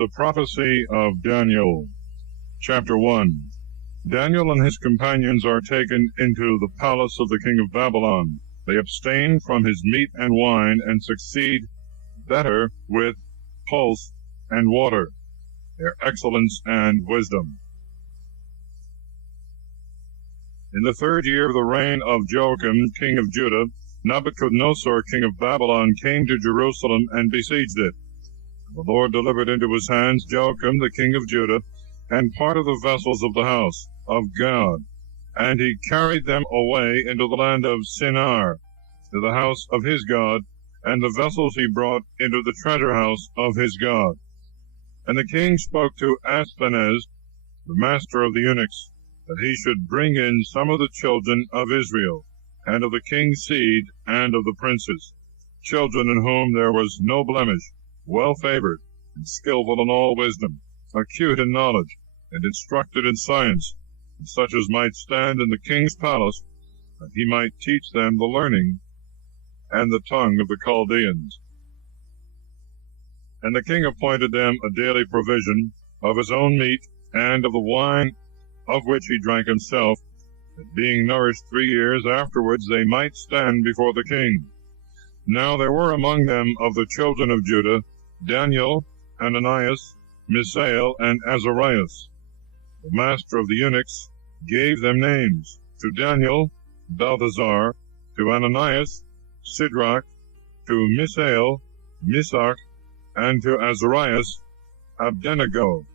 The prophecy of Daniel. Chapter 1. Daniel and his companions are taken into the palace of the king of Babylon. They abstain from his meat and wine, and succeed better with pulse and water, their excellence and wisdom. In the 3rd year of the reign of Joachim, king of Judah, Nebuchadnezzar, king of Babylon, came to Jerusalem and besieged it. The Lord delivered into his hands Joachim, the king of Judah, and part of the vessels of the house of God, and he carried them away into the land of Shinar, to the house of his God, and the vessels he brought into the treasure house of his God. And the king spoke to Ashpenaz, the master of the eunuchs, that he should bring in some of the children of Israel, and of the king's seed, and of the princes, children in whom there was no blemish, well-favored, and skillful in all wisdom, acute in knowledge, and instructed in science, and such as might stand in the king's palace, that he might teach them the learning and the tongue of the Chaldeans. And the king appointed them a daily provision of his own meat, and of the wine of which he drank himself, that being nourished 3 years afterwards they might stand before the king. Now there were among them of the children of Judah Daniel, Ananias, Mishael, and Azarias. The master of the eunuchs gave them names: to Daniel, Belteshazzar; to Ananias, Shadrach; to Mishael, Meshach; and to Azarias, Abednego.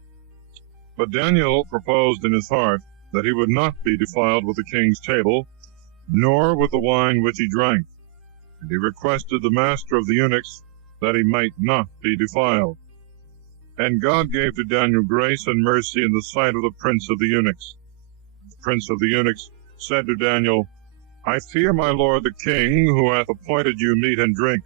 But Daniel proposed in his heart that he would not be defiled with the king's table, nor with the wine which he drank. And he requested the master of the eunuchs that he might not be defiled. And God gave to Daniel grace and mercy in the sight of the prince of the eunuchs. The prince of the eunuchs said to Daniel, I fear my lord the king, who hath appointed you meat and drink,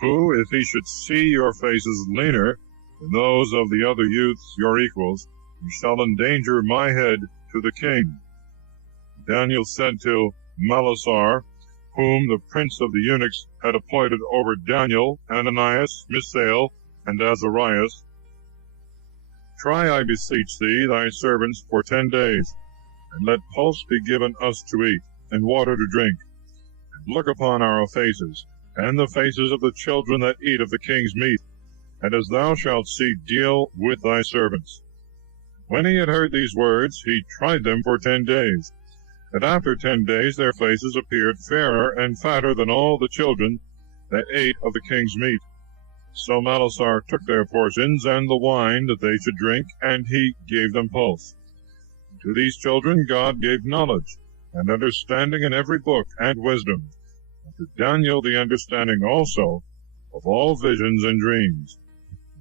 who, if he should see your faces leaner than those of the other youths your equals, you shall endanger my head to the king. Daniel said to Melazar, whom the prince of the eunuchs had appointed over Daniel, Ananias, Mishael, and Azarias, Try, I beseech thee, thy servants for 10 days, and let pulse be given us to eat, and water to drink, and look upon our faces, and the faces of the children that eat of the king's meat, and as thou shalt see, deal with thy servants. When he had heard these words, he tried them for 10 days. And after 10 days their faces appeared fairer and fatter than all the children that ate of the king's meat. So Melazar took their portions and the wine that they should drink, and he gave them pulse. To these children God gave knowledge, and understanding in every book, and wisdom, and to Daniel the understanding also of all visions and dreams.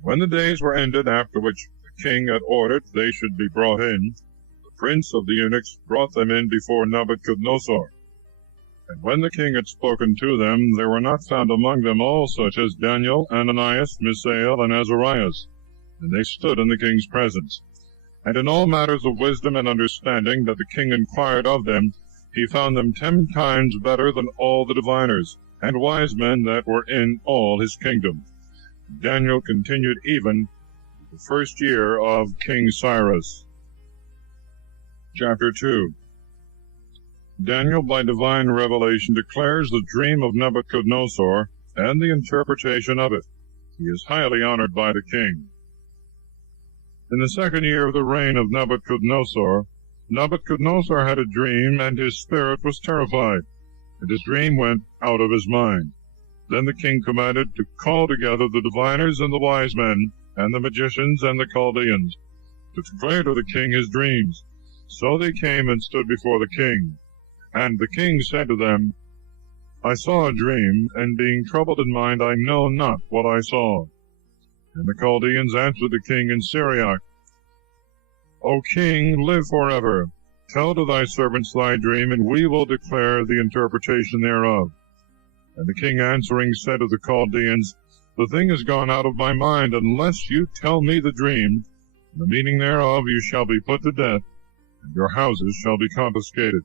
When the days were ended, after which the king had ordered they should be brought in, prince of the eunuchs brought them in before Nebuchadnezzar. And when the king had spoken to them, there were not found among them all such as Daniel, Ananias, Mishael, and Azarias. And they stood in the king's presence. And in all matters of wisdom and understanding that the king inquired of them, he found them 10 times better than all the diviners and wise men that were in all his kingdom. Daniel continued even the 1st year of King Cyrus. Chapter 2. Daniel, by divine revelation, declares the dream of Nebuchadnezzar and the interpretation of it. He is highly honored by the king. In the 2nd year of the reign of Nebuchadnezzar, Nebuchadnezzar had a dream, and his spirit was terrified, and his dream went out of his mind. Then the king commanded to call together the diviners and the wise men, and the magicians and the Chaldeans, to declare to the king his dreams. So they came and stood before the king. And the king said to them, I saw a dream, and being troubled in mind, I know not what I saw. And the Chaldeans answered the king in Syriac, O king, live forever. Tell to thy servants thy dream, and we will declare the interpretation thereof. And the king answering said to the Chaldeans, The thing is gone out of my mind. Unless you tell me the dream, and the meaning thereof, you shall be put to death, and your houses shall be confiscated.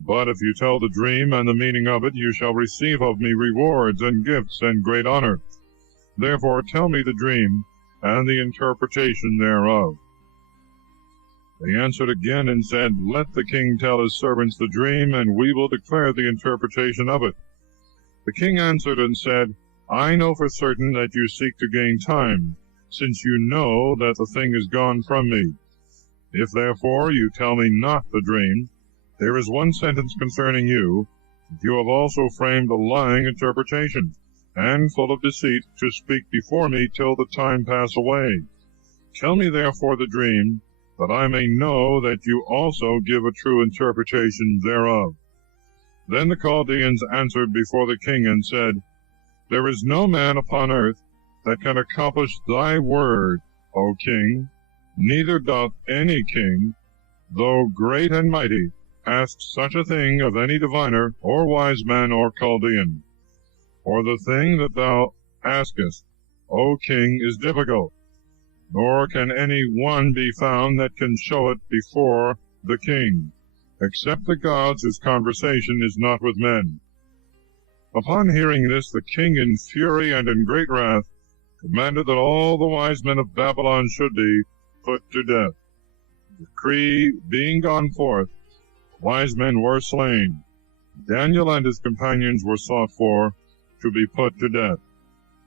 But if you tell the dream and the meaning of it, you shall receive of me rewards and gifts and great honor. Therefore tell me the dream, and the interpretation thereof. They answered again and said, Let the king tell his servants the dream, and we will declare the interpretation of it. The king answered and said, I know for certain that you seek to gain time, since you know that the thing is gone from me. If therefore you tell me not the dream, there is one sentence concerning you, that you have also framed a lying interpretation, and full of deceit, to speak before me till the time pass away. Tell me therefore the dream, that I may know that you also give a true interpretation thereof. Then the Chaldeans answered before the king and said, There is no man upon earth that can accomplish thy word, O king, neither doth any king, though great and mighty, ask such a thing of any diviner, or wise man, or Chaldean. For the thing that thou askest, O king, is difficult, nor can any one be found that can show it before the king, except the gods whose conversation is not with men. Upon hearing this, the king in fury and in great wrath commanded that all the wise men of Babylon should be put to death. The decree being gone forth, the wise men were slain. Daniel and his companions were sought for to be put to death.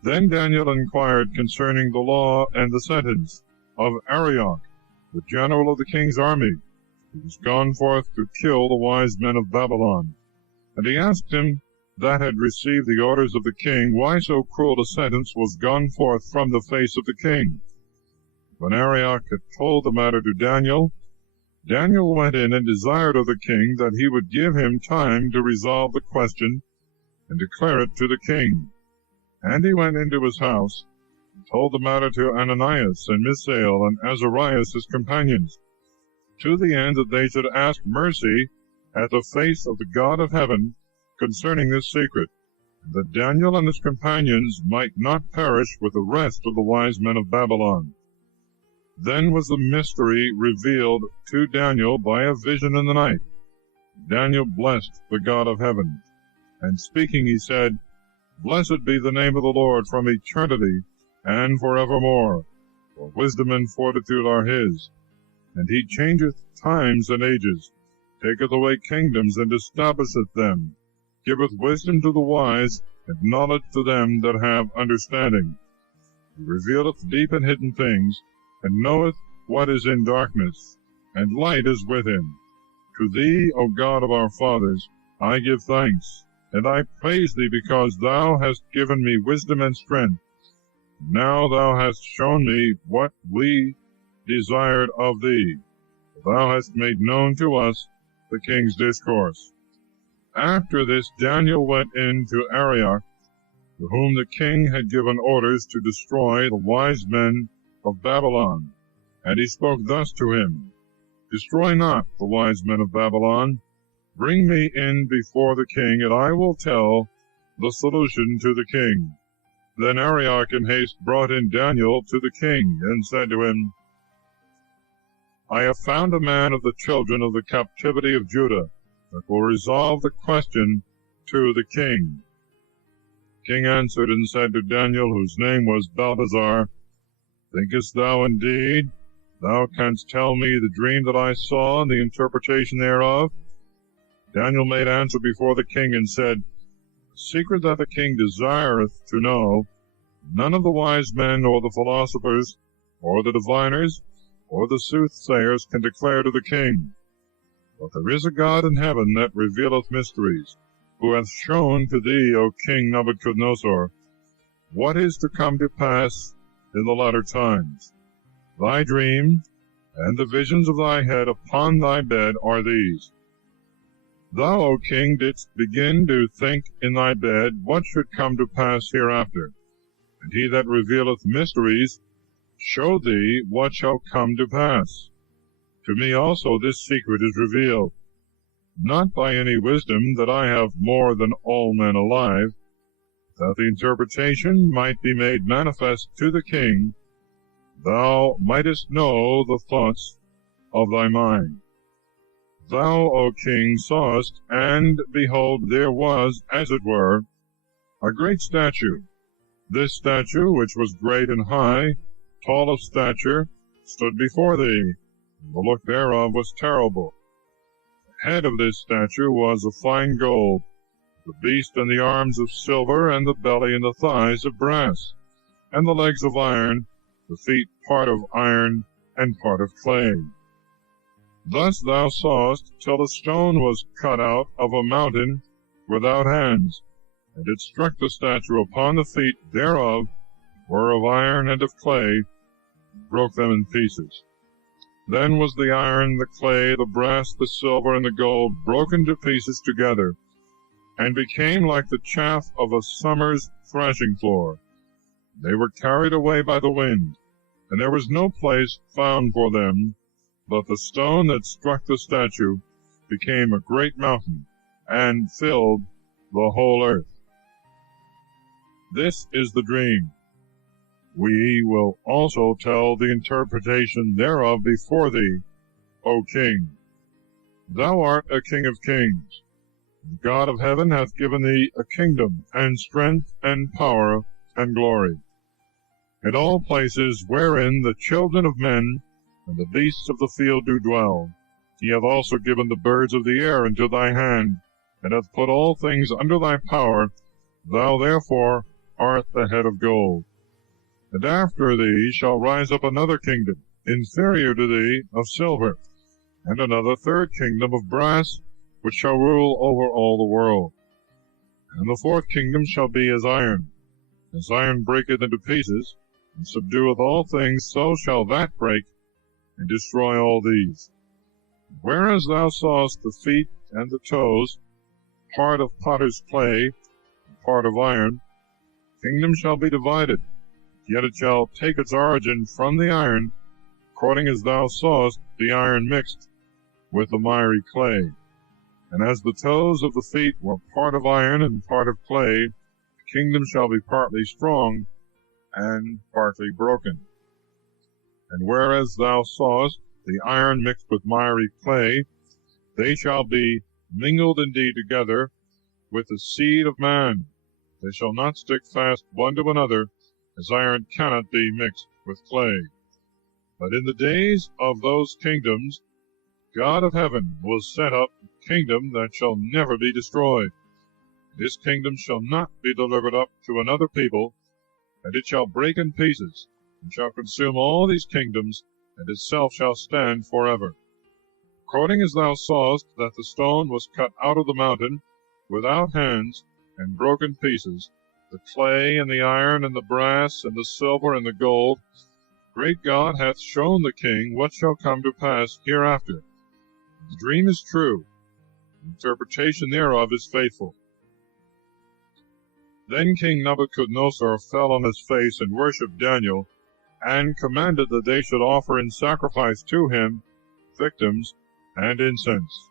Then Daniel inquired concerning the law and the sentence of Arioch, the general of the king's army, who was gone forth to kill the wise men of Babylon. And he asked him that had received the orders of the king, why so cruel a sentence was gone forth from the face of the king. When Arioch had told the matter to Daniel, Daniel went in and desired of the king that he would give him time to resolve the question and declare it to the king. And he went into his house, and told the matter to Ananias and Mishael and Azarias his companions, to the end that they should ask mercy at the face of the God of heaven concerning this secret, and that Daniel and his companions might not perish with the rest of the wise men of Babylon. Then was the mystery revealed to Daniel by a vision in the night. Daniel blessed the God of heaven, and speaking he said, Blessed be the name of the Lord from eternity and forevermore, for wisdom and fortitude are his. And he changeth times and ages, taketh away kingdoms, and establisheth them, giveth wisdom to the wise, and knowledge to them that have understanding. He revealeth deep and hidden things, and knoweth what is in darkness, and light is with him. To thee, O God of our fathers, I give thanks, and I praise thee, because thou hast given me wisdom and strength. Now thou hast shown me what we desired of thee. Thou hast made known to us the king's discourse. After this Daniel went in to Arioch, to whom the king had given orders to destroy the wise men of Babylon. And he spoke thus to him, Destroy not the wise men of Babylon. Bring me in before the king, and I will tell the solution to the king. Then Arioch in haste brought in Daniel to the king, and said to him, I have found a man of the children of the captivity of Judah, that will resolve the question to the king. The king answered and said to Daniel, whose name was Belteshazzar, Thinkest thou indeed thou canst tell me the dream that I saw, and the interpretation thereof? Daniel made answer before the king, and said, The secret that the king desireth to know, none of the wise men, or the philosophers, or the diviners, or the soothsayers can declare to the king. But there is a God in heaven that revealeth mysteries, who hath shown to thee, O king Nebuchadnezzar, what is to come to pass in the latter times. Thy dream and the visions of thy head upon thy bed are these. Thou, O king, didst begin to think in thy bed what should come to pass hereafter, and he that revealeth mysteries show thee what shall come to pass. To me also this secret is revealed, not by any wisdom that I have more than all men alive, that the interpretation might be made manifest to the king, thou mightest know the thoughts of thy mind. Thou, O king, sawest, and behold, there was, as it were, a great statue. This statue, which was great and high, tall of stature, stood before thee. The look thereof was terrible. The head of this statue was of fine gold, the beast and the arms of silver, and the belly and the thighs of brass, and the legs of iron, the feet part of iron and part of clay. Thus thou sawest till a stone was cut out of a mountain without hands, and it struck the statue upon the feet thereof, were of iron and of clay, and broke them in pieces. Then was the iron, the clay, the brass, the silver, and the gold broken to pieces together, and became like the chaff of a summer's thrashing floor. They were carried away by the wind, and there was no place found for them, but the stone that struck the statue became a great mountain, and filled the whole earth. This is the dream. We will also tell the interpretation thereof before thee, O king. Thou art a king of kings. The God of heaven hath given thee a kingdom, and strength, and power, and glory. In all places wherein the children of men and the beasts of the field do dwell, he hath also given the birds of the air into thy hand, and hath put all things under thy power. Thou therefore art the head of gold. And after thee shall rise up another kingdom, inferior to thee, of silver, and another third kingdom of brass, which shall rule over all the world. And the fourth kingdom shall be as iron breaketh into pieces, and subdueth all things, so shall that break, and destroy all these. Whereas thou sawest the feet and the toes, part of potter's clay, and part of iron, the kingdom shall be divided, yet it shall take its origin from the iron, according as thou sawest the iron mixed with the miry clay. And as the toes of the feet were part of iron and part of clay, the kingdom shall be partly strong and partly broken. And whereas thou sawest the iron mixed with miry clay, they shall be mingled indeed together with the seed of man. They shall not stick fast one to another, as iron cannot be mixed with clay. But in the days of those kingdoms, God of heaven will set up a kingdom that shall never be destroyed. This kingdom shall not be delivered up to another people, and it shall break in pieces, and shall consume all these kingdoms, and itself shall stand forever. According as thou sawest that the stone was cut out of the mountain, without hands, and broke in pieces, the clay, and the iron, and the brass, and the silver, and the gold, great God hath shown the king what shall come to pass hereafter. The dream is true, the interpretation thereof is faithful. Then King Nebuchadnezzar fell on his face and worshipped Daniel, and commanded that they should offer in sacrifice to him victims and incense.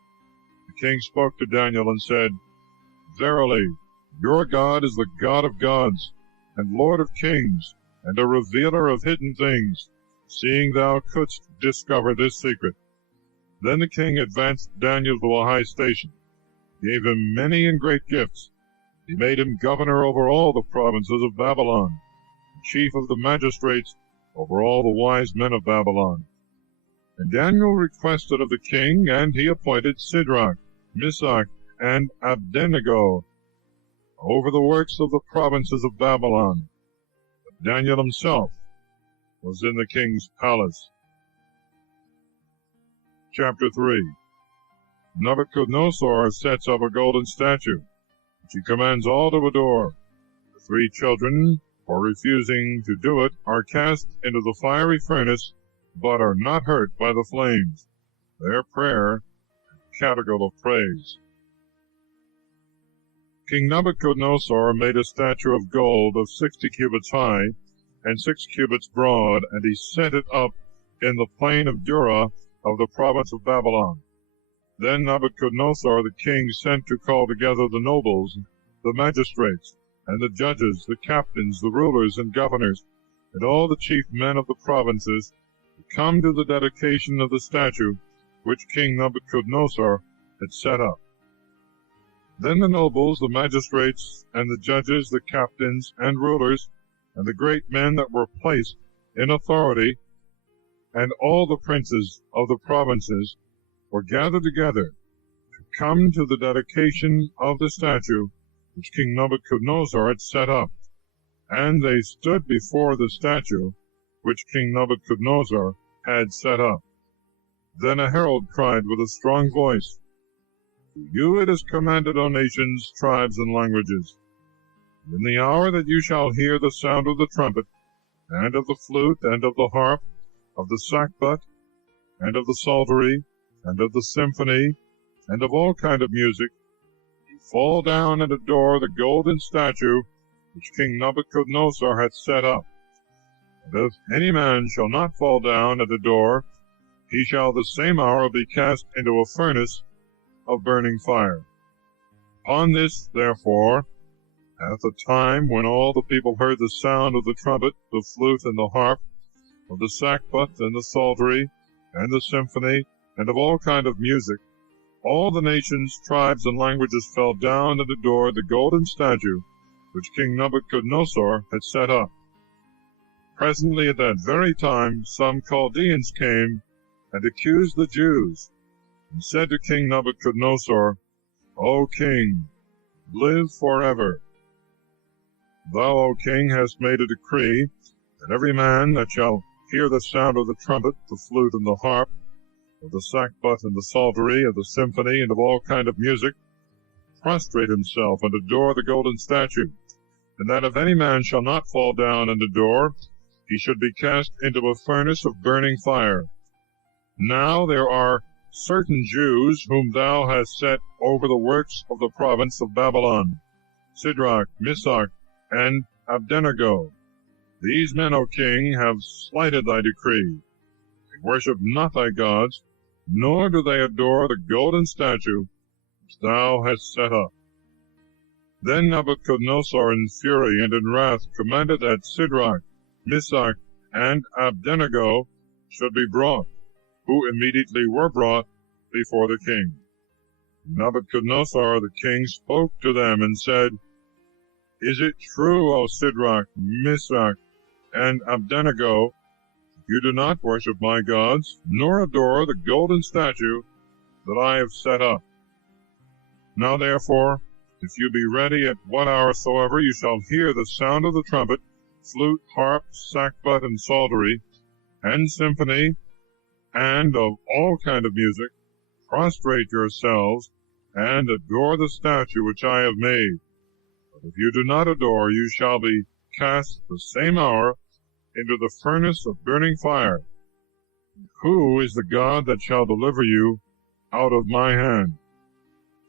The king spoke to Daniel and said, Verily, your God is the God of gods, and Lord of kings, and a revealer of hidden things, seeing thou couldst discover this secret. Then the king advanced Daniel to a high station, gave him many and great gifts. He made him governor over all the provinces of Babylon, and chief of the magistrates over all the wise men of Babylon. And Daniel requested of the king, and he appointed Shadrach, Meshach, and Abednego over the works of the provinces of Babylon. But Daniel himself was in the king's palace. Chapter 3. Nebuchadnezzar sets up a golden statue, which he commands all to adore. The 3 children, for refusing to do it, are cast into the fiery furnace, but are not hurt by the flames. Their prayer, a category of praise. King Nebuchadnezzar made a statue of gold of 60 cubits high, and 6 cubits broad, and he set it up in the plain of Dura of the province of Babylon. Then Nebuchadnezzar the king sent to call together the nobles, the magistrates, and the judges, the captains, the rulers and governors, and all the chief men of the provinces, to come to the dedication of the statue which King Nebuchadnezzar had set up. Then the nobles, the magistrates, and the judges, the captains, and rulers, and the great men that were placed in authority, and all the princes of the provinces were gathered together to come to the dedication of the statue which King Nebuchadnezzar had set up. And they stood before the statue which King Nebuchadnezzar had set up. Then a herald cried with a strong voice, "To you it is commanded, O nations, tribes, and languages, in the hour that you shall hear the sound of the trumpet, and of the flute, and of the harp, of the sackbut, and of the psaltery, and of the symphony, and of all kind of music, you fall down and adore the golden statue which King Nebuchadnezzar hath set up. And if any man shall not fall down and adore, he shall the same hour be cast into a furnace of burning fire." Upon this, therefore, at the time when all the people heard the sound of the trumpet, the flute, and the harp, of the sackbut, and the psaltery, and the symphony, and of all kind of music, all the nations, tribes, and languages fell down and adored the golden statue which King Nebuchadnezzar had set up. Presently at that very time some Chaldeans came and accused the Jews, and said to King Nebuchadnezzar, "O king, live forever. Thou, O king, hast made a decree that every man that shall hear the sound of the trumpet, the flute, and the harp, of the sackbut, and the psaltery, of the symphony, and of all kind of music, prostrate himself and adore the golden statue, and that if any man shall not fall down and adore, he should be cast into a furnace of burning fire. Now there are certain Jews whom thou hast set over the works of the province of Babylon, Shadrach, Meshach, and Abednego. These men, O king, have slighted thy decree. They worship not thy gods, nor do they adore the golden statue which thou hast set up." Then Nebuchadnezzar in fury and in wrath commanded that Shadrach, Meshach, and Abednego should be brought, who immediately were brought before the king. Nebuchadnezzar the king spoke to them and said, "Is it true, O Shadrach, Meshach, and Abednego, you do not worship my gods, nor adore the golden statue that I have set up? Now therefore, if you be ready at what hour soever you shall hear the sound of the trumpet, flute, harp, sackbut, and psaltery, and symphony, and of all kind of music, prostrate yourselves, and adore the statue which I have made. But if you do not adore, you shall be cast the same hour into the furnace of burning fire. Who is the God that shall deliver you out of my hand?"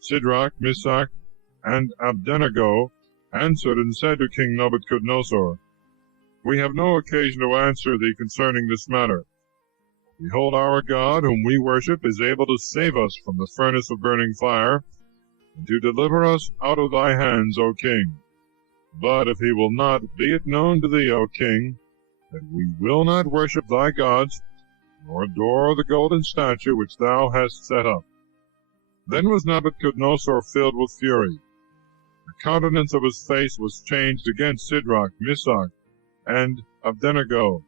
Shadrach, Meshach, and Abednego answered and said to King Nebuchadnezzar, "We have no occasion to answer thee concerning this matter. Behold, our God, whom we worship, is able to save us from the furnace of burning fire, and to deliver us out of thy hands, O king. But if he will not, be it known to thee, O king, that we will not worship thy gods, nor adore the golden statue which thou hast set up." Then was Nebuchadnezzar filled with fury. The countenance of his face was changed against Shadrach, Meshach, and Abednego.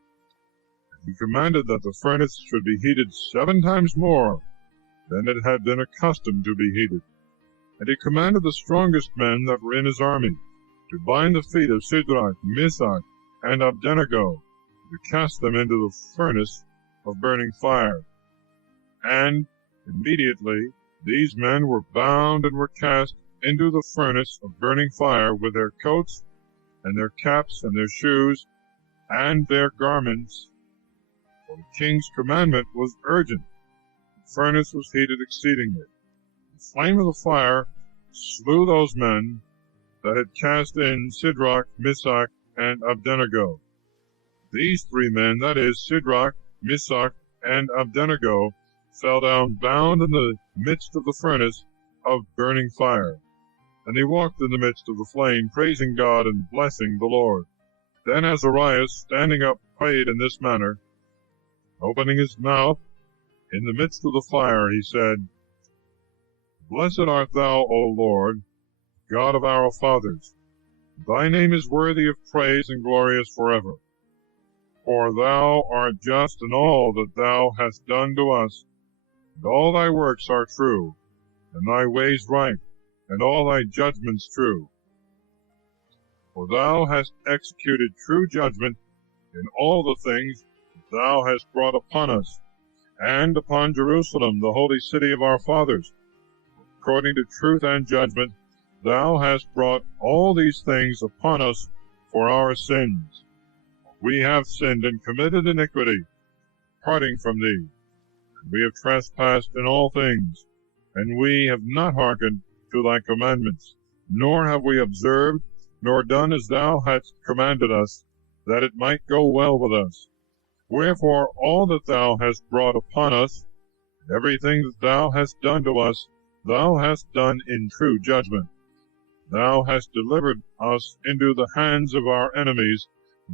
He commanded that the furnace should be heated 7 times more than it had been accustomed to be heated. And he commanded the strongest men that were in his army to bind the feet of Shadrach, Meshach, and Abednego, to cast them into the furnace of burning fire. And immediately these men were bound and were cast into the furnace of burning fire with their coats, and their caps, and their shoes, and their garments. For the king's commandment was urgent. The furnace was heated exceedingly. The flame of the fire slew those men that had cast in Shadrach, Meshach, and Abednego. These 3 men, that is, Shadrach, Meshach, and Abednego, fell down bound in the midst of the furnace of burning fire. And he walked in the midst of the flame, praising God and blessing the Lord. Then Azarias, standing up, prayed in this manner. Opening his mouth in the midst of the fire, he said, "Blessed art thou, O Lord, God of our fathers. Thy name is worthy of praise and glorious forever. For thou art just in all that thou hast done to us, and all thy works are true, and thy ways right, and all thy judgments true. For thou hast executed true judgment in all the things that thou hast brought upon us, and upon Jerusalem, the holy city of our fathers. According to truth and judgment, thou hast brought all these things upon us for our sins. We have sinned and committed iniquity, parting from thee. We have trespassed in all things, and we have not hearkened to thy commandments, nor have we observed, nor done as thou hadst commanded us, that it might go well with us. Wherefore all that thou hast brought upon us, and everything that thou hast done to us, thou hast done in true judgment. Thou hast delivered us into the hands of our enemies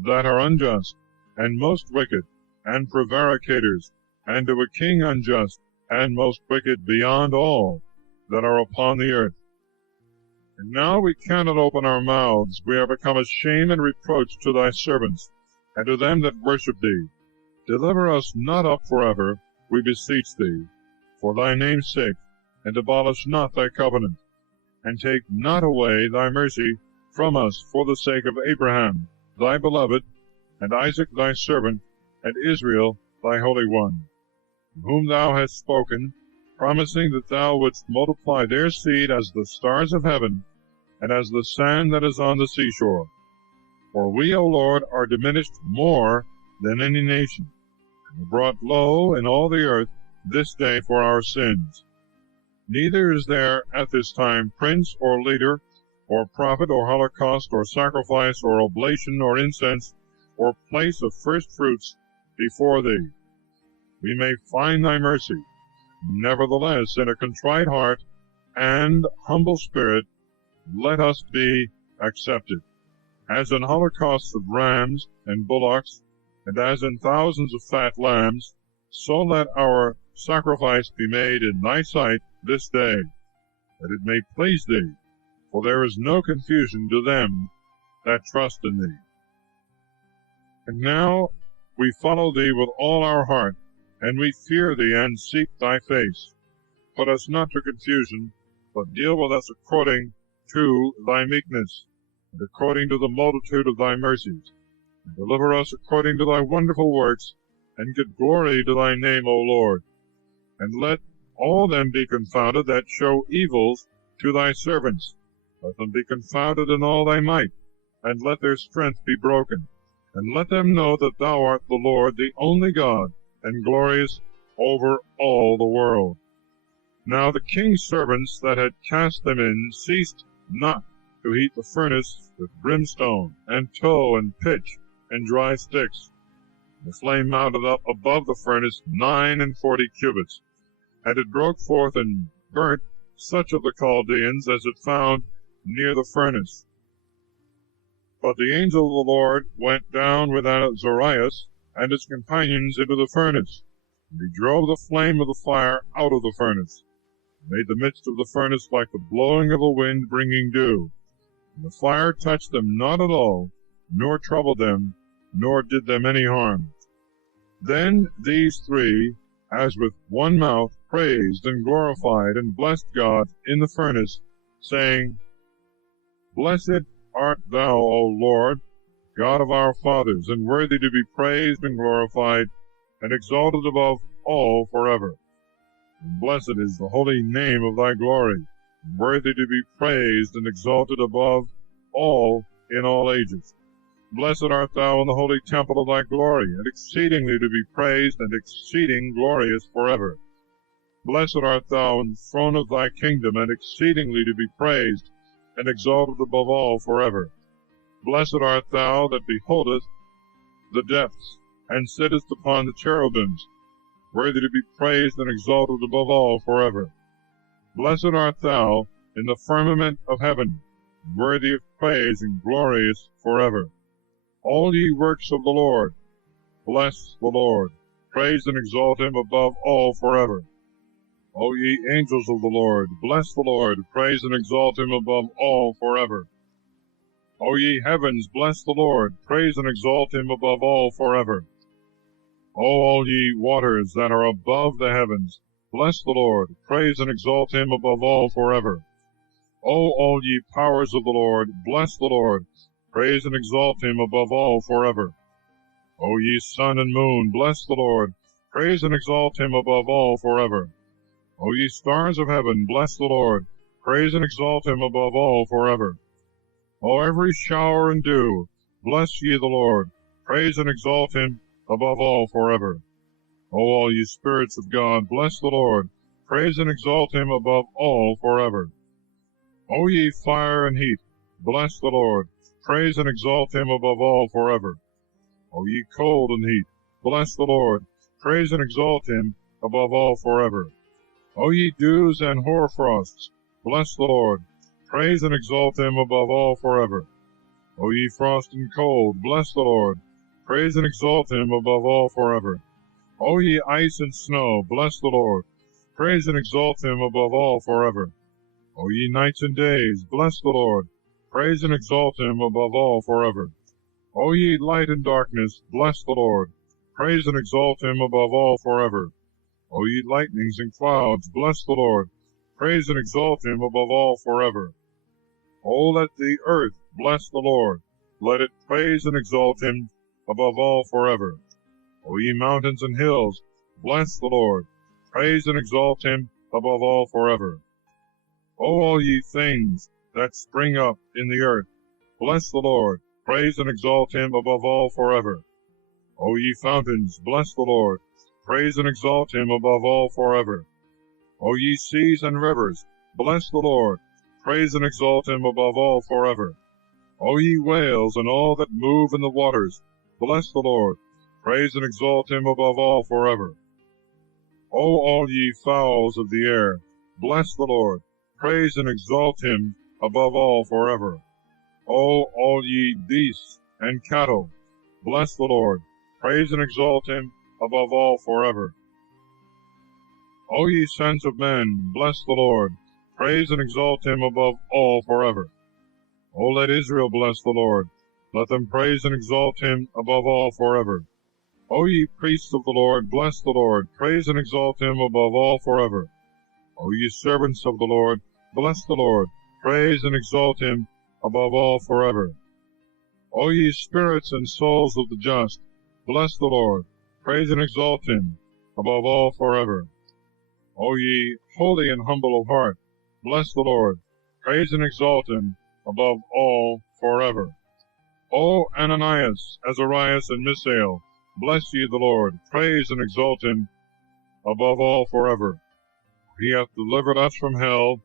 that are unjust, and most wicked, and prevaricators, and to a king unjust, and most wicked beyond all that are upon the earth. And now we cannot open our mouths, we are become a shame and reproach to thy servants, and to them that worship thee. Deliver us not up forever, we beseech thee, for thy name's sake, and abolish not thy covenant, and take not away thy mercy from us for the sake of Abraham, thy beloved, and Isaac thy servant, and Israel thy holy one, whom thou hast spoken, promising that thou wouldst multiply their seed as the stars of heaven, and as the sand that is on the seashore. For we, O Lord, are diminished more than any nation, and brought low in all the earth this day for our sins. Neither is there at this time prince or leader, or prophet, or holocaust, or sacrifice, or oblation, or incense, or place of first fruits before thee. We may find thy mercy. Nevertheless, in a contrite heart and humble spirit, let us be accepted. As in holocausts of rams and bullocks, and as in thousands of fat lambs, so let our sacrifice be made in thy sight this day, that it may please thee. For there is no confusion to them that trust in thee. And now we follow thee with all our heart, and we fear thee and seek thy face. Put us not to confusion, but deal with us according to thy meekness, and according to the multitude of thy mercies. And deliver us according to thy wonderful works, and give glory to thy name, O Lord. And let all them be confounded that show evils to thy servants. Let them be confounded in all thy might, and let their strength be broken. And let them know that thou art the Lord, the only God, and glorious over all the world. Now the king's servants that had cast them in ceased not to heat the furnace with brimstone, and tow, and pitch, and dry sticks. The flame mounted up above the furnace 49 cubits, and it broke forth and burnt such of the Chaldeans as it found near the furnace. But the angel of the Lord went down with Azarias and his companions into the furnace, and he drove the flame of the fire out of the furnace, and made the midst of the furnace like the blowing of a wind bringing dew. And the fire touched them not at all, nor troubled them, nor did them any harm. Then these three, as with one mouth, praised and glorified and blessed God in the furnace, saying, Blessed art thou, O Lord, God of our fathers, and worthy to be praised and glorified, and exalted above all forever. And blessed is the holy name of thy glory, and worthy to be praised and exalted above all in all ages. Blessed art thou in the holy temple of thy glory, and exceedingly to be praised, and exceeding glorious forever. Blessed art thou in the throne of thy kingdom, and exceedingly to be praised, and exalted above all forever. Blessed art thou that beholdest the depths, and sittest upon the cherubims, worthy to be praised and exalted above all forever. Blessed art thou in the firmament of heaven, worthy of praise and glorious forever. All ye works of the Lord, bless the Lord, praise and exalt him above all forever. O ye angels of the Lord, bless the Lord, praise and exalt him above all forever. O ye heavens, bless the Lord, praise and exalt him above all forever. O all ye waters that are above the heavens, bless the Lord, praise and exalt him above all forever. O all ye powers of the Lord, bless the Lord, praise and exalt him above all forever. O ye sun and moon, bless the Lord, praise and exalt him above all forever. O ye stars of heaven, bless the Lord, praise and exalt him above all forever. O every shower and dew, bless ye the Lord, praise and exalt him above all forever. O all ye spirits of God, bless the Lord, praise and exalt him above all forever. O ye fire and heat, bless the Lord, praise and exalt him above all forever. O ye cold and heat, bless the Lord, praise and exalt him above all forever. O ye dews and hoarfrosts, bless the Lord, praise and exalt him above all forever. O ye frost and cold, bless the Lord, praise and exalt him above all forever. O ye ice and snow, bless the Lord, praise and exalt him above all forever. O ye nights and days, bless the Lord, praise and exalt him above all forever. O ye light and darkness, bless the Lord, praise and exalt him above all forever. O ye lightnings and clouds, bless the Lord, praise and exalt him above all forever. O let the earth bless the Lord, let it praise and exalt him above all forever. O ye mountains and hills, bless the Lord, praise and exalt him above all forever. O all ye things that spring up in the earth, bless the Lord, praise and exalt him above all forever. O ye fountains, bless the Lord, praise and exalt him above all forever. O ye seas and rivers, bless the Lord, praise and exalt him above all forever. O ye whales and all that move in the waters, bless the Lord, praise and exalt him above all forever. O all ye fowls of the air, bless the Lord, praise and exalt him above all forever. O all ye beasts and cattle, bless the Lord, praise and exalt him above all forever. O ye sons of men, bless the Lord, praise and exalt him above all forever. O let Israel bless the Lord, let them praise and exalt him above all forever. O ye priests of the Lord, bless the Lord, praise and exalt him above all forever. O ye servants of the Lord, bless the Lord, praise and exalt him above all forever. O ye spirits and souls of the just, bless the Lord, praise and exalt him above all forever. O ye holy and humble of heart, bless the Lord, praise and exalt him above all forever. O Ananias, Azarias, and Misael, bless ye the Lord, praise and exalt him above all forever. He hath delivered us from hell,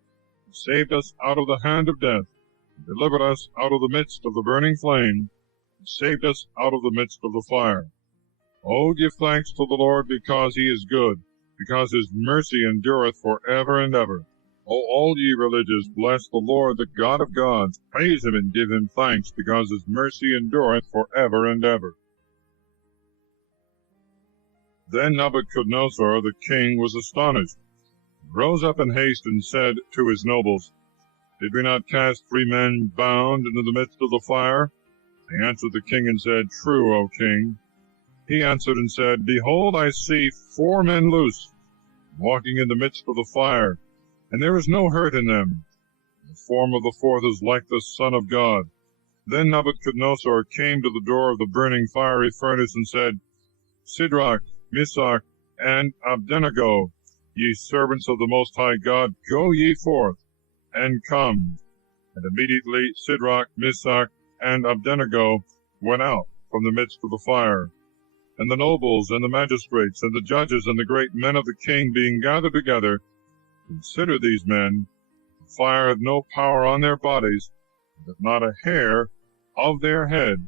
and saved us out of the hand of death, and delivered us out of the midst of the burning flame, and saved us out of the midst of the fire. O give thanks to the Lord, because he is good, because his mercy endureth for ever and ever. O all ye religious, bless the Lord, the God of gods, praise him and give him thanks, because his mercy endureth for ever and ever. Then Nebuchadnezzar the king was astonished, rose up in haste, and said to his nobles, Did we not cast 3 men bound into the midst of the fire? They answered the king and said, True, O king. He answered and said, Behold, I see 4 men loose, walking in the midst of the fire, and there is no hurt in them. The form of the 4th is like the Son of God. Then Nebuchadnezzar came to the door of the burning fiery furnace and said, Shadrach, Meshach, and Abednego, ye servants of the Most High God, go ye forth, and come. And immediately Shadrach, Meshach, and Abednego went out from the midst of the fire. And the nobles, and the magistrates, and the judges, and the great men of the king, being gathered together, considered these men. The fire had no power on their bodies, that not a hair of their head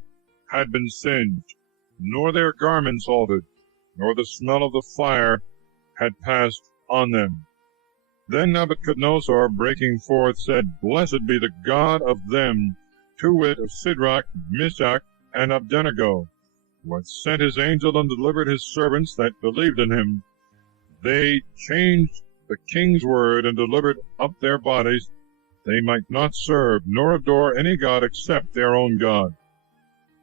had been singed, nor their garments altered, nor the smell of the fire had passed on them. Then Nebuchadnezzar, breaking forth, said, Blessed be the God of them, to wit, of Shadrach, Meshach, and Abednego, who hath sent his angel and delivered his servants that believed in him. They changed the king's word and delivered up their bodies they might not serve nor adore any god except their own God.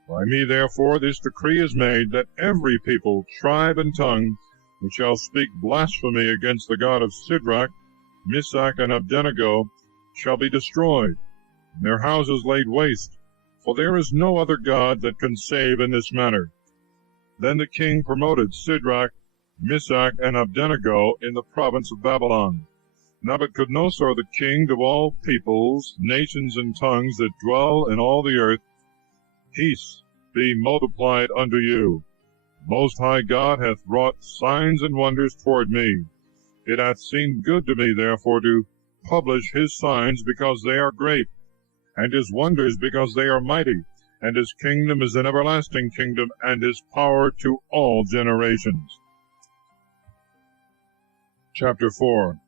By me, therefore, this decree is made, that every people, tribe, and tongue, which shall speak blasphemy against the God of Shadrach, Meshach, and Abednego, shall be destroyed, and their houses laid waste, for there is no other God that can save in this manner. Then the king promoted Shadrach, Meshach, and Abednego in the province of Babylon. Nebuchadnezzar the king of all peoples, nations, and tongues that dwell in all the earth, peace be multiplied unto you. The Most High God hath wrought signs and wonders toward me. It hath seemed good to me, therefore, to publish his signs, because they are great, and his wonders, because they are mighty, and his kingdom is an everlasting kingdom, and his power to all generations. Chapter 4.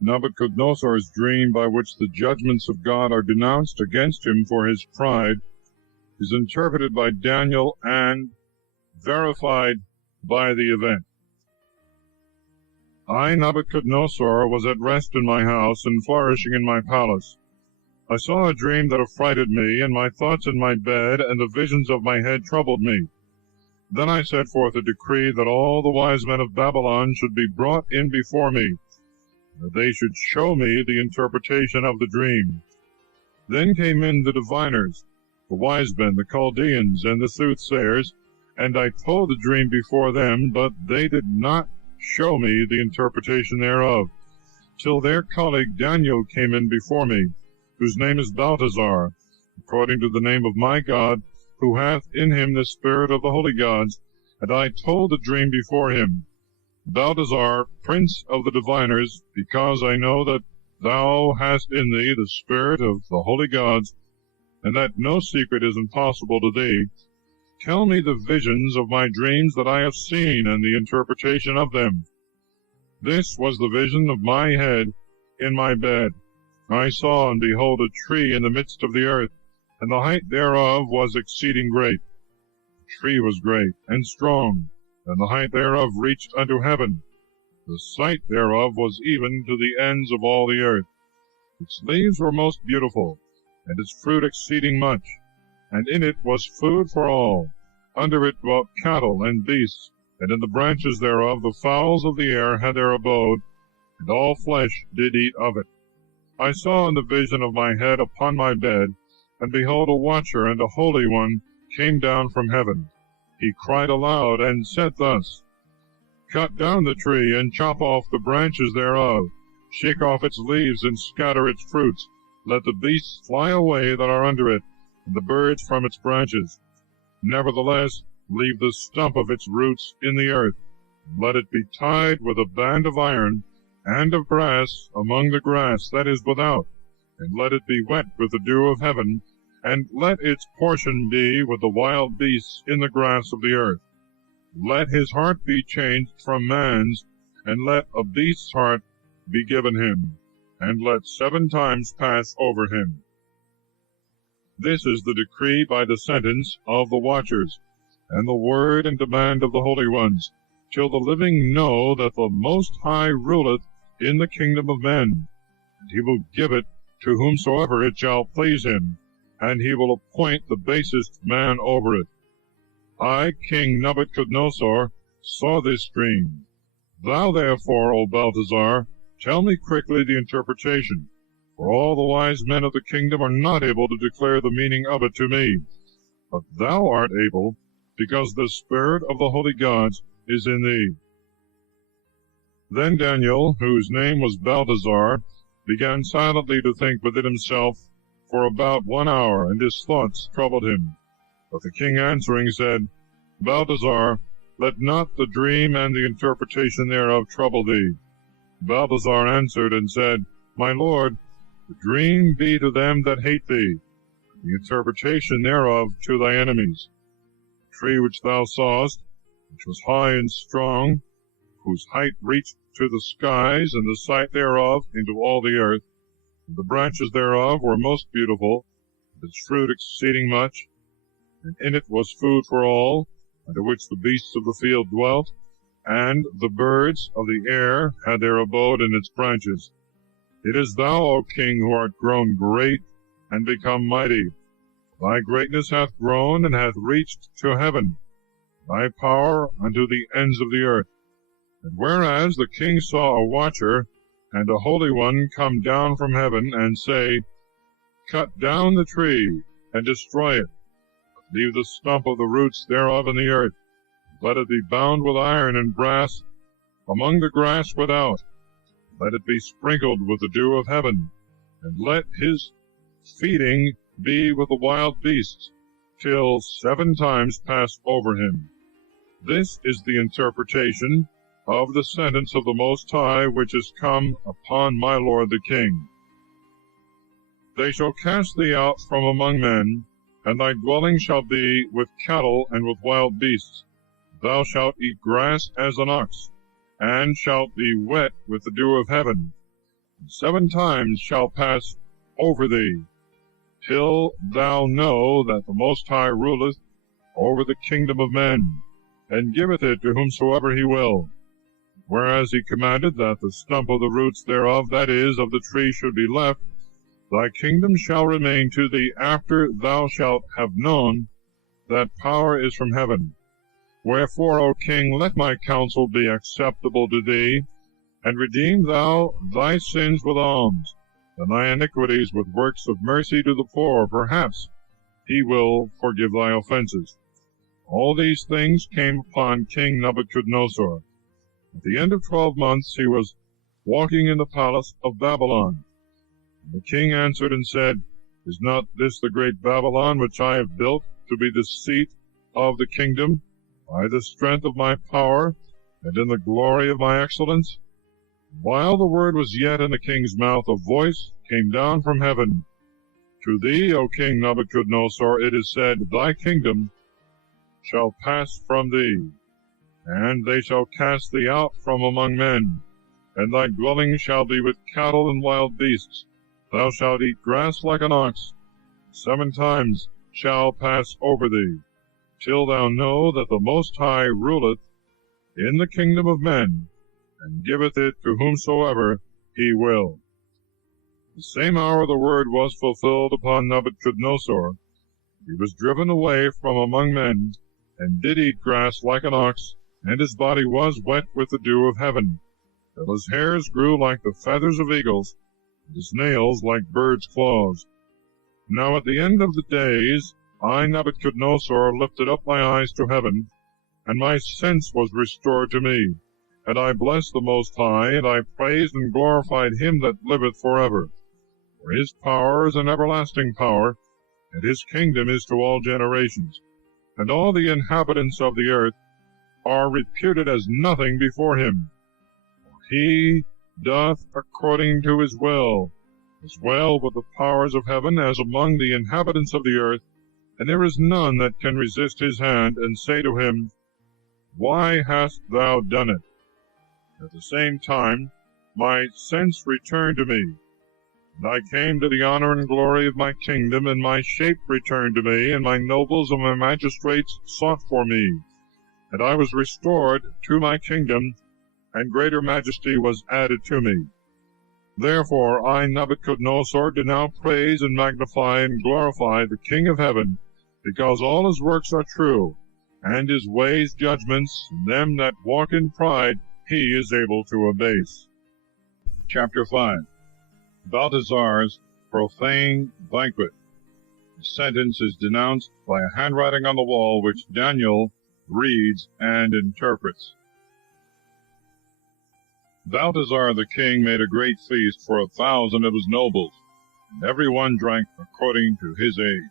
Nebuchadnezzar's dream, by which the judgments of God are denounced against him for his pride, is interpreted by Daniel and verified by the event. I, Nebuchadnezzar, was at rest in my house and flourishing in my palace. I saw a dream that affrighted me, and my thoughts in my bed and the visions of my head troubled me. Then I set forth a decree that all the wise men of Babylon should be brought in before me, that they should show me the interpretation of the dream. Then came in the diviners, the wise men, the Chaldeans, and the soothsayers, and I told the dream before them, but they did not show me the interpretation thereof, till their colleague Daniel came in before me, whose name is Belteshazzar, according to the name of my God, who hath in him the spirit of the holy gods, and I told the dream before him. Belteshazzar, prince of the diviners, because I know that thou hast in thee the spirit of the holy gods, and that no secret is impossible to thee, tell me the visions of my dreams that I have seen, and the interpretation of them. This was the vision of my head in my bed. I saw, and behold, a tree in the midst of the earth, and the height thereof was exceeding great. The tree was great and strong, and the height thereof reached unto heaven. The sight thereof was even to the ends of all the earth. Its leaves were most beautiful, and its fruit exceeding much, and in it was food for all. Under it dwelt cattle and beasts, and in the branches thereof the fowls of the air had their abode, and all flesh did eat of it. I saw in the vision of my head upon my bed, and behold, a watcher and a holy one came down from heaven. He cried aloud, and said thus, Cut down the tree, and chop off the branches thereof, shake off its leaves, and scatter its fruits. Let the beasts fly away that are under it, and the birds from its branches. Nevertheless, leave the stump of its roots in the earth. Let it be tied with a band of iron and of brass among the grass that is without, and let it be wet with the dew of heaven, and let its portion be with the wild beasts in the grass of the earth. Let his heart be changed from man's, and let a beast's heart be given him, and let 7 times pass over him. This is the decree by the sentence of the watchers, and the word and demand of the holy ones, till the living know that the Most High ruleth in the kingdom of men, and he will give it to whomsoever it shall please him, and he will appoint the basest man over it. I, King Nebuchadnezzar, saw this dream. Thou therefore, O Belteshazzar, tell me quickly the interpretation, for all the wise men of the kingdom are not able to declare the meaning of it to me. But thou art able, because the spirit of the holy gods is in thee. Then Daniel, whose name was Belteshazzar, began silently to think within himself for about 1 hour, and his thoughts troubled him. But the king answering said, Belteshazzar, let not the dream and the interpretation thereof trouble thee. Belteshazzar answered and said, My lord, the dream be to them that hate thee, the interpretation thereof to thy enemies. The tree which thou sawest, which was high and strong, whose height reached to the skies, and the sight thereof into all the earth, and the branches thereof were most beautiful, and its fruit exceeding much, and in it was food for all, under which the beasts of the field dwelt, and the birds of the air had their abode in its branches. It is thou, O king, who art grown great and become mighty. Thy greatness hath grown and hath reached to heaven, thy power unto the ends of the earth. And whereas the king saw a watcher and a holy one come down from heaven, and say, Cut down the tree, and destroy it, leave the stump of the roots thereof in the earth, let it be bound with iron and brass among the grass without, let it be sprinkled with the dew of heaven, and let his feeding be with the wild beasts, till 7 times pass over him. This is the interpretation of the sentence of the Most High, which is come upon my lord the king. They shall cast thee out from among men, and thy dwelling shall be with cattle and with wild beasts. Thou shalt eat grass as an ox, and shalt be wet with the dew of heaven. 7 times shall pass over thee, till thou know that the Most High ruleth over the kingdom of men, and giveth it to whomsoever he will. Whereas he commanded that the stump of the roots thereof, that is, of the tree, should be left, thy kingdom shall remain to thee after thou shalt have known that power is from heaven. Wherefore, O king, let my counsel be acceptable to thee, and redeem thou thy sins with alms, and thy iniquities with works of mercy to the poor. Perhaps he will forgive thy offenses. All these things came upon King Nebuchadnezzar. At the end of 12 months he was walking in the palace of Babylon. And the king answered and said, Is not this the great Babylon, which I have built to be the seat of the kingdom, by the strength of my power, and in the glory of my excellence? While the word was yet in the king's mouth, a voice came down from heaven. To thee, O king Nebuchadnezzar, it is said, Thy kingdom shall pass from thee, and they shall cast thee out from among men, and thy dwelling shall be with cattle and wild beasts. Thou shalt eat grass like an ox. 7 times shall pass over thee, till thou know that the Most High ruleth in the kingdom of men, and giveth it to whomsoever he will. The same hour the word was fulfilled upon Nebuchadnezzar. He was driven away from among men, and did eat grass like an ox, and his body was wet with the dew of heaven, till his hairs grew like the feathers of eagles, and his nails like birds' claws. Now at the end of the days, I, Nebuchadnezzar, lifted up my eyes to heaven, and my sense was restored to me. And I blessed the Most High, and I praised and glorified him that liveth forever. For his power is an everlasting power, and his kingdom is to all generations. And all the inhabitants of the earth are reputed as nothing before him. For he doth according to his will, as well with the powers of heaven as among the inhabitants of the earth, and there is none that can resist his hand, and say to him, Why hast thou done it? At the same time my sense returned to me, and I came to the honor and glory of my kingdom, and my shape returned to me, and my nobles and my magistrates sought for me. And I was restored to my kingdom, and greater majesty was added to me. Therefore I, Nebuchadnezzar, do now praise and magnify and glorify the King of heaven, because all his works are true, and his ways judgments, and them that walk in pride he is able to abase. Chapter 5. Belteshazzar's profane banquet. The sentence is denounced by a handwriting on the wall, which Daniel reads and interprets. Belteshazzar the king made a great feast for 1,000 of his nobles, and every one drank according to his age.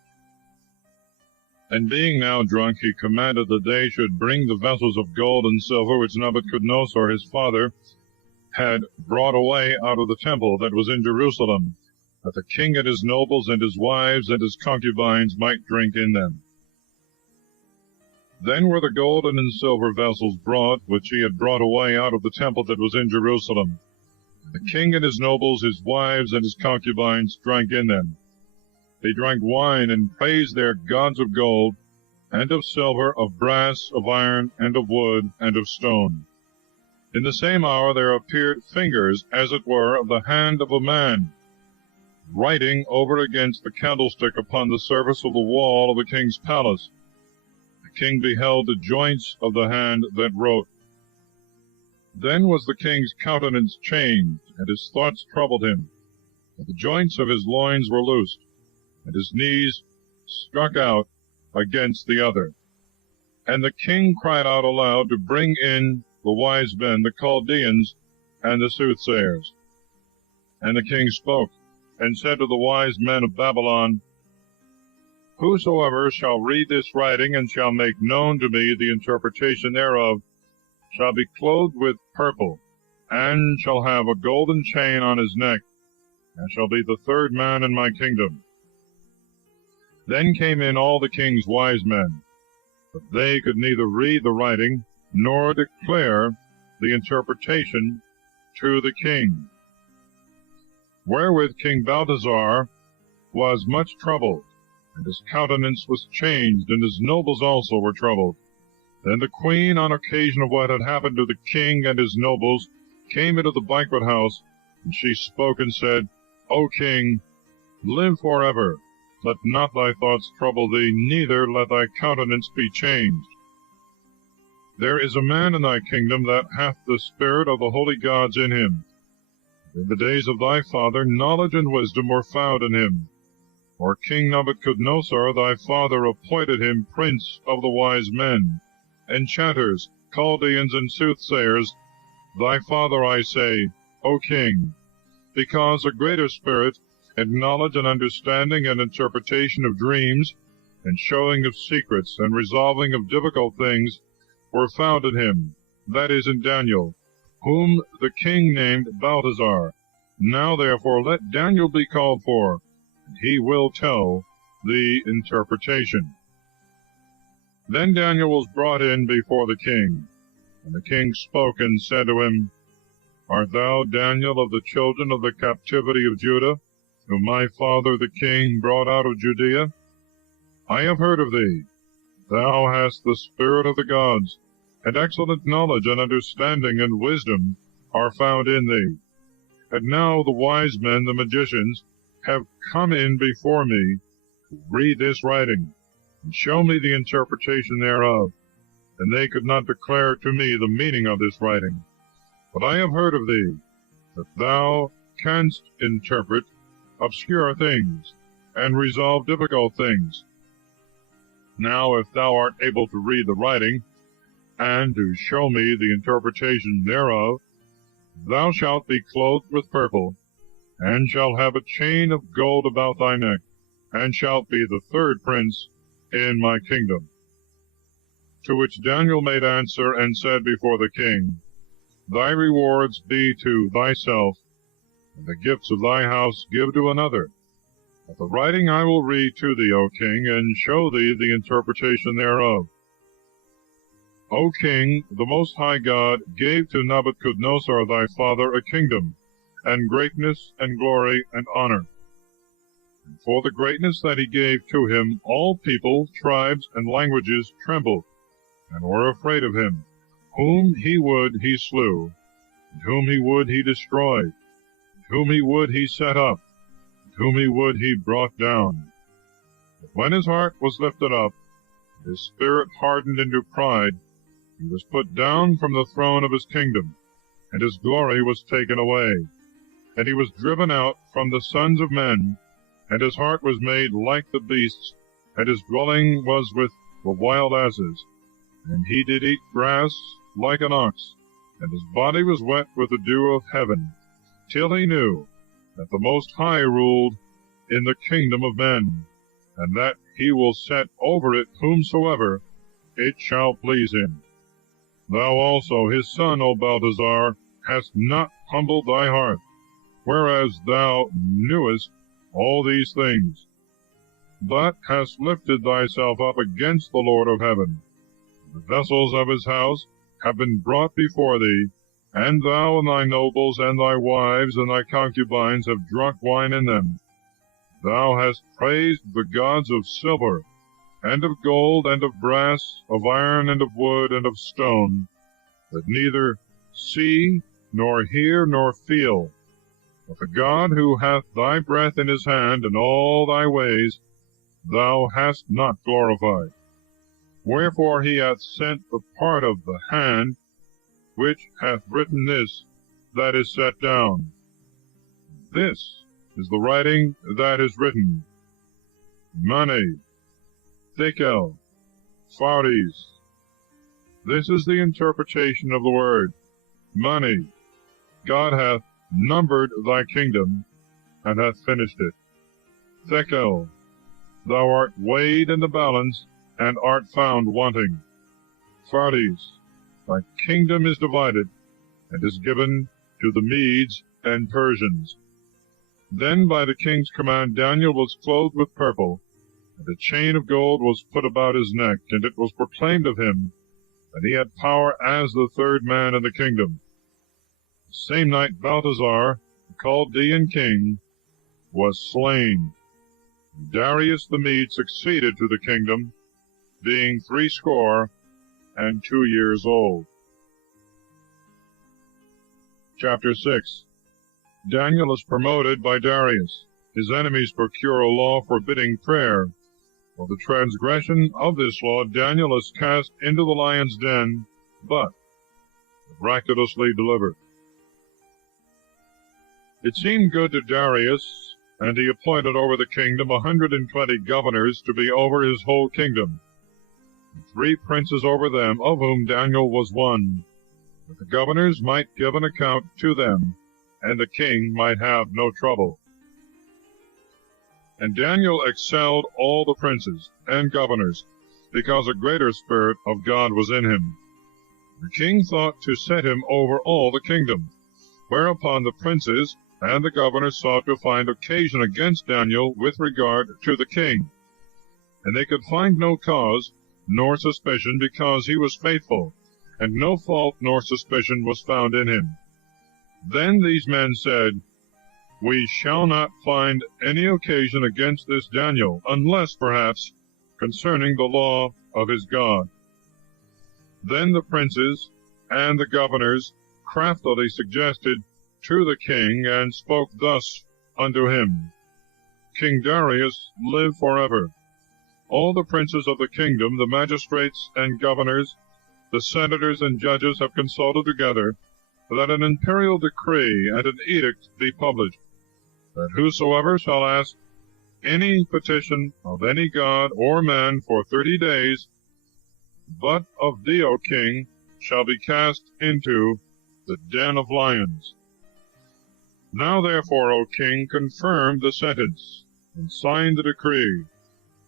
And being now drunk, he commanded that they should bring the vessels of gold and silver which Nebuchadnezzar his father had brought away out of the temple that was in Jerusalem, that the king and his nobles and his wives and his concubines might drink in them. Then were the golden and silver vessels brought, which he had brought away out of the temple that was in Jerusalem. The king and his nobles, his wives, and his concubines drank in them. They drank wine, and praised their gods of gold, and of silver, of brass, of iron, and of wood, and of stone. In the same hour there appeared fingers, as it were, of the hand of a man, writing over against the candlestick upon the surface of the wall of the king's palace. The king beheld the joints of the hand that wrote. Then was the king's countenance changed, and his thoughts troubled him. And the joints of his loins were loosed, and his knees struck out against the other. And the king cried out aloud to bring in the wise men, the Chaldeans, and the soothsayers. And the king spoke, and said to the wise men of Babylon, Whosoever shall read this writing, and shall make known to me the interpretation thereof, shall be clothed with purple, and shall have a golden chain on his neck, and shall be the third man in my kingdom. Then came in all the king's wise men, but they could neither read the writing, nor declare the interpretation to the king. Wherewith King Balthasar was much troubled, and his countenance was changed, and his nobles also were troubled. Then the queen, on occasion of what had happened to the king and his nobles, came into the banquet house, and she spoke and said, O king, live forever. Let not thy thoughts trouble thee, neither let thy countenance be changed. There is a man in thy kingdom that hath the spirit of the holy gods in him. In the days of thy father knowledge and wisdom were found in him. For King Nebuchadnezzar thy father appointed him prince of the wise men, enchanters, Chaldeans, and soothsayers, thy father I say, O king, because a greater spirit, and knowledge and understanding and interpretation of dreams, and showing of secrets, and resolving of difficult things, were found in him, that is, in Daniel, whom the king named Balthasar. Now therefore let Daniel be called for, and he will tell the interpretation. Then Daniel was brought in before the king, and the king spoke and said to him, Art thou Daniel of the children of the captivity of Judah, whom my father the king brought out of Judea? I have heard of thee. Thou hast the spirit of the gods, and excellent knowledge and understanding and wisdom are found in thee. And now the wise men, the magicians, have come in before me to read this writing, and show me the interpretation thereof. And they could not declare to me the meaning of this writing. But I have heard of thee, that thou canst interpret obscure things, and resolve difficult things. Now if thou art able to read the writing, and to show me the interpretation thereof, thou shalt be clothed with purple, and shalt have a chain of gold about thy neck, and shalt be the third prince in my kingdom. To which Daniel made answer and said before the king, Thy rewards be to thyself, and the gifts of thy house give to another. But the writing I will read to thee, O king, and show thee the interpretation thereof. O king, the Most High God gave to Nebuchadnezzar thy father a kingdom, and greatness, and glory, and honor. And for the greatness that he gave to him, all people, tribes, and languages trembled, and were afraid of him. Whom he would he slew, and whom he would he destroyed, and whom he would he set up, and whom he would he brought down. But when his heart was lifted up, and his spirit hardened into pride, he was put down from the throne of his kingdom, and his glory was taken away. And he was driven out from the sons of men, and his heart was made like the beasts, and his dwelling was with the wild asses. And he did eat grass like an ox, and his body was wet with the dew of heaven, till he knew that the Most High ruled in the kingdom of men, and that he will set over it whomsoever it shall please him. Thou also, his son, O Balthasar, hast not humbled thy heart, whereas thou knewest all these things, but hast lifted thyself up against the Lord of heaven. The vessels of his house have been brought before thee, and thou and thy nobles and thy wives and thy concubines have drunk wine in them. Thou hast praised the gods of silver, and of gold, and of brass, of iron, and of wood, and of stone, that neither see, nor hear, nor feel. But the God who hath thy breath in his hand, and all thy ways, thou hast not glorified. Wherefore he hath sent the part of the hand, which hath written this that is set down. This is the writing that is written. Mane, Thekel, Phares. This is the interpretation of the word. Mane, God hath numbered thy kingdom, and hath finished it. Thekel, thou art weighed in the balance, and art found wanting. Phares, thy kingdom is divided, and is given to the Medes and Persians. Then by the king's command Daniel was clothed with purple, and a chain of gold was put about his neck, and it was proclaimed of him that he had power as the third man in the kingdom. The same night Belteshazzar, the Chaldean king, was slain. Darius the Mede succeeded to the kingdom, being 62 years old. Chapter 6. Daniel is promoted by Darius. His enemies procure a law forbidding prayer. For the transgression of this law, Daniel is cast into the lion's den, but miraculously delivered. It seemed good to Darius, and he appointed over the kingdom 120 governors to be over his whole kingdom, and 3 princes over them, of whom Daniel was one, that the governors might give an account to them, and the king might have no trouble. And Daniel excelled all the princes and governors, because a greater spirit of God was in him. The king thought to set him over all the kingdom, whereupon the princes and the governors sought to find occasion against Daniel with regard to the king. And they could find no cause, nor suspicion, because he was faithful, and no fault nor suspicion was found in him. Then these men said, We shall not find any occasion against this Daniel, unless, perhaps, concerning the law of his God. Then the princes and the governors craftily suggested to the king, and spoke thus unto him, King Darius, live forever. All the princes of the kingdom, the magistrates and governors, the senators and judges have consulted together, that an imperial decree and an edict be published, that whosoever shall ask any petition of any god or man for 30 days, but of thee, O king, shall be cast into the den of lions. Now therefore, O king, confirm the sentence, and sign the decree,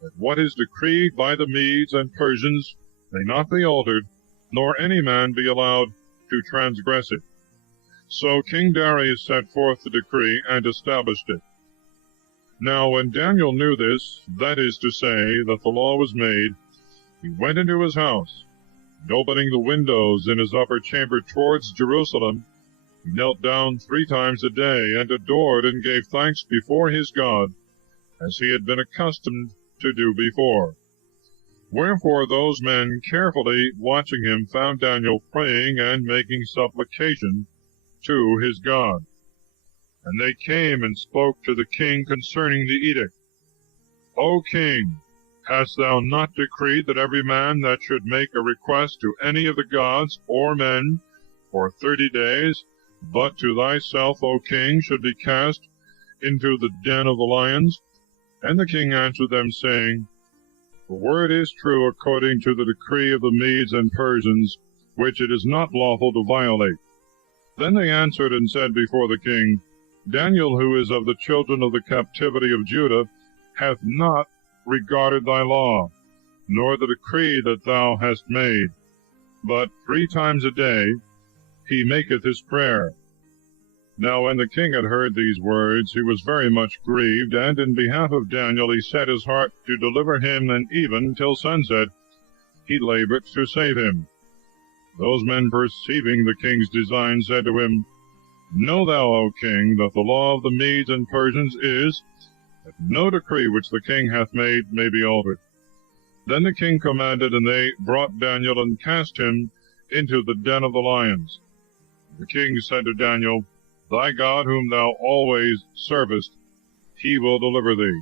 that what is decreed by the Medes and Persians may not be altered, nor any man be allowed to transgress it. So King Darius set forth the decree, and established it. Now when Daniel knew this, that is to say, that the law was made, he went into his house, and opening the windows in his upper chamber towards Jerusalem, he knelt down 3 times a day, and adored and gave thanks before his God, as he had been accustomed to do before. Wherefore those men, carefully watching him, found Daniel praying and making supplication to his God. And they came and spoke to the king concerning the edict. O king, hast thou not decreed that every man that should make a request to any of the gods or men for 30 days, but to thyself, O king, should be cast into the den of the lions? And the king answered them, saying, The word is true according to the decree of the Medes and Persians, which it is not lawful to violate. Then they answered and said before the king, Daniel, who is of the children of the captivity of Judah, hath not regarded thy law, nor the decree that thou hast made, but 3 times a day he maketh his prayer. Now when the king had heard these words, he was very much grieved, and in behalf of Daniel he set his heart to deliver him, and even till sunset he labored to save him. Those men, perceiving the king's design, said to him, Know thou, O king, that the law of the Medes and Persians is, that no decree which the king hath made may be altered. Then the king commanded, and they brought Daniel and cast him into the den of the lions. The king said to Daniel, Thy God, whom thou always servest, he will deliver thee.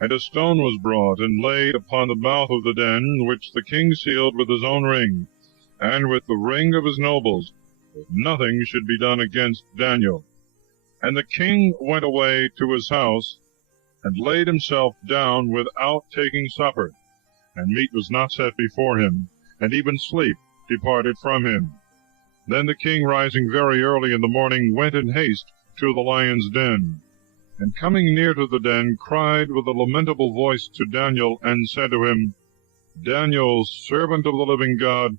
And a stone was brought, and laid upon the mouth of the den, which the king sealed with his own ring, and with the ring of his nobles, that nothing should be done against Daniel. And the king went away to his house, and laid himself down without taking supper, and meat was not set before him, and even sleep departed from him. Then the king, rising very early in the morning, went in haste to the lion's den, and coming near to the den, cried with a lamentable voice to Daniel, and said to him, Daniel, servant of the living God,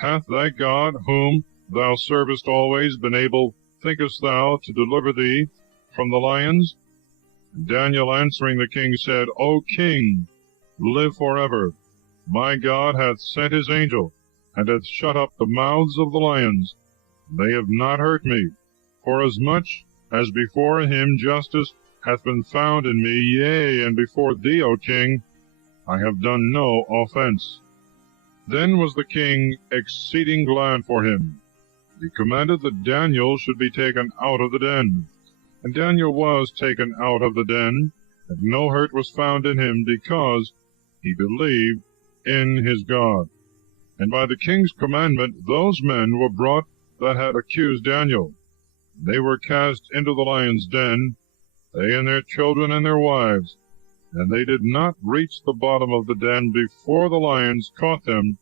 hath thy God, whom thou servest always, been able, thinkest thou, to deliver thee from the lions? And Daniel answering the king said, O king, live forever. My God hath sent his angel, and hath shut up the mouths of the lions. They have not hurt me, forasmuch as before him justice hath been found in me, yea, and before thee, O king, I have done no offense. Then was the king exceeding glad for him. He commanded that Daniel should be taken out of the den. And Daniel was taken out of the den, and no hurt was found in him, because he believed in his God. And by the king's commandment those men were brought that had accused Daniel. They were cast into the lion's den, they and their children and their wives, and they did not reach the bottom of the den before the lions caught them,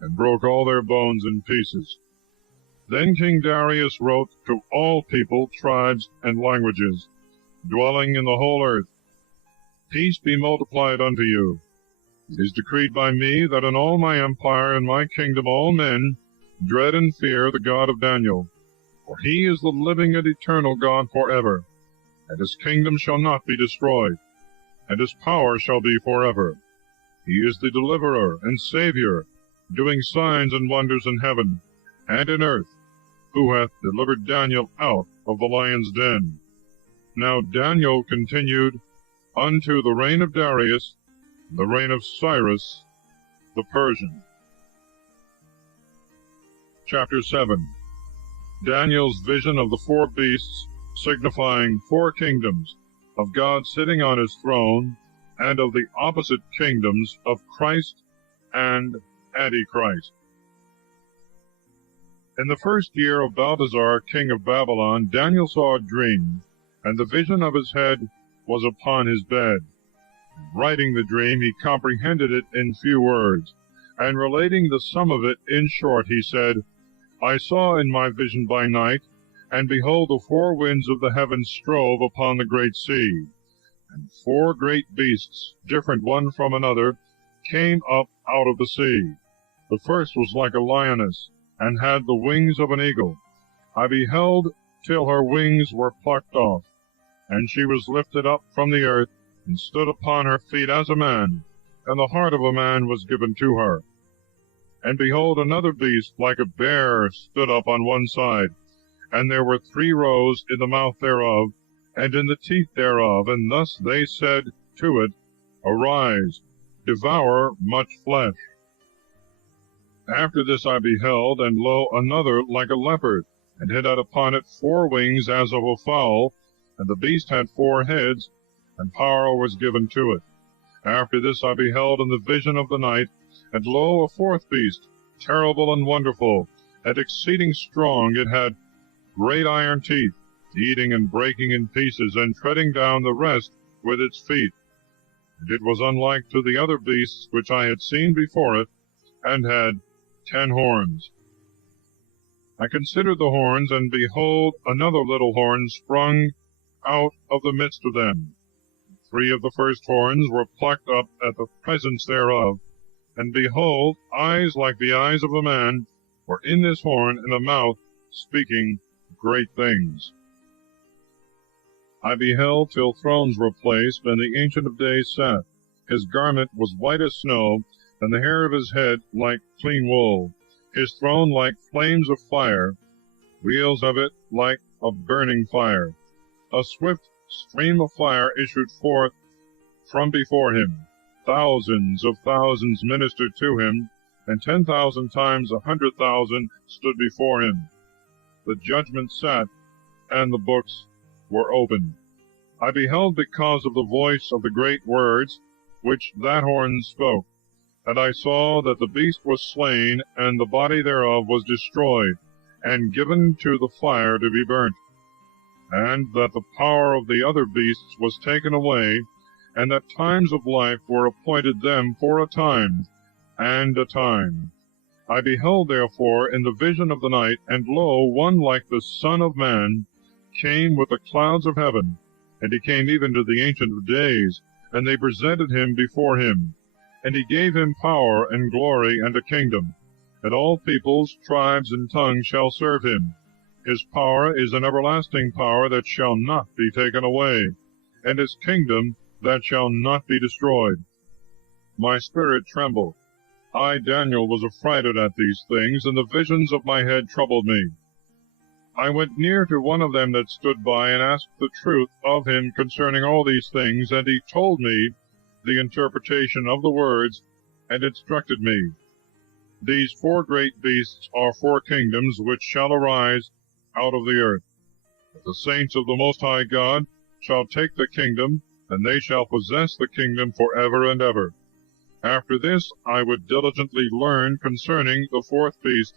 and broke all their bones in pieces. Then King Darius wrote to all people, tribes, and languages, dwelling in the whole earth, Peace be multiplied unto you. It is decreed by me that in all my empire and my kingdom all men dread and fear the God of Daniel. For he is the living and eternal God forever, and his kingdom shall not be destroyed, and his power shall be forever. He is the deliverer and Savior, doing signs and wonders in heaven and in earth, who hath delivered Daniel out of the lion's den. Now Daniel continued unto the reign of Darius, the reign of Cyrus the Persian. Chapter 7. Daniel's vision of the four beasts, signifying four kingdoms, of God sitting on his throne, and of the opposite kingdoms of Christ and Antichrist. In the first year of Belteshazzar, king of Babylon, Daniel saw a dream, and the vision of his head was upon his bed. Writing the dream, he comprehended it in few words, and relating the sum of it in short, he said, I saw in my vision by night, and behold, the four winds of the heavens strove upon the great sea, and four great beasts, different one from another, came up out of the sea. The first was like a lioness, and had the wings of an eagle. I beheld till her wings were plucked off, and she was lifted up from the earth, and stood upon her feet as a man, and the heart of a man was given to her. And behold, another beast like a bear stood up on one side, and there were 3 rows in the mouth thereof, and in the teeth thereof, and thus they said to it, Arise, devour much flesh. After this I beheld, and lo, another like a leopard, and it had upon it 4 wings as of a fowl, and the beast had 4 heads, and power was given to it. After this I beheld in the vision of the night, and lo, a 4th beast, terrible and wonderful, and exceeding strong. It had great iron teeth, eating and breaking in pieces, and treading down the rest with its feet. And it was unlike to the other beasts which I had seen before it, and had 10 horns. I considered the horns, and behold, another little horn sprung out of the midst of them. 3 of the first horns were plucked up at the presence thereof, and behold, eyes like the eyes of a man were in this horn, and a mouth speaking great things. I beheld till thrones were placed, and the Ancient of Days sat. His garment was white as snow, and the hair of his head like clean wool. His throne like flames of fire, wheels of it like of burning fire. A swift stream of fire issued forth from before him. Thousands of thousands ministered to him, and 10,000 times 100,000 stood before him. the judgment sat, and the books were opened. I beheld because of the voice of the great words which that horn spoke. And I saw that the beast was slain, and the body thereof was destroyed, and given to the fire to be burnt. And that the power of the other beasts was taken away, and that times of life were appointed them for a time, and a time. I beheld therefore in the vision of the night, and lo, one like the Son of Man came with the clouds of heaven, and he came even to the Ancient of Days, and they presented him before him. And he gave him power and glory and a kingdom, and all peoples, tribes, and tongues shall serve him. His power is an everlasting power that shall not be taken away, and his kingdom that shall not be destroyed. My spirit trembled. I, Daniel, was affrighted at these things, and the visions of my head troubled me. I went near to one of them that stood by, and asked the truth of him concerning all these things, and he told me the interpretation of the words, and instructed me. These four great beasts are four kingdoms which shall arise out of the earth. The saints of the Most High God shall take the kingdom, and they shall possess the kingdom for ever and ever. After this I would diligently learn concerning the fourth beast,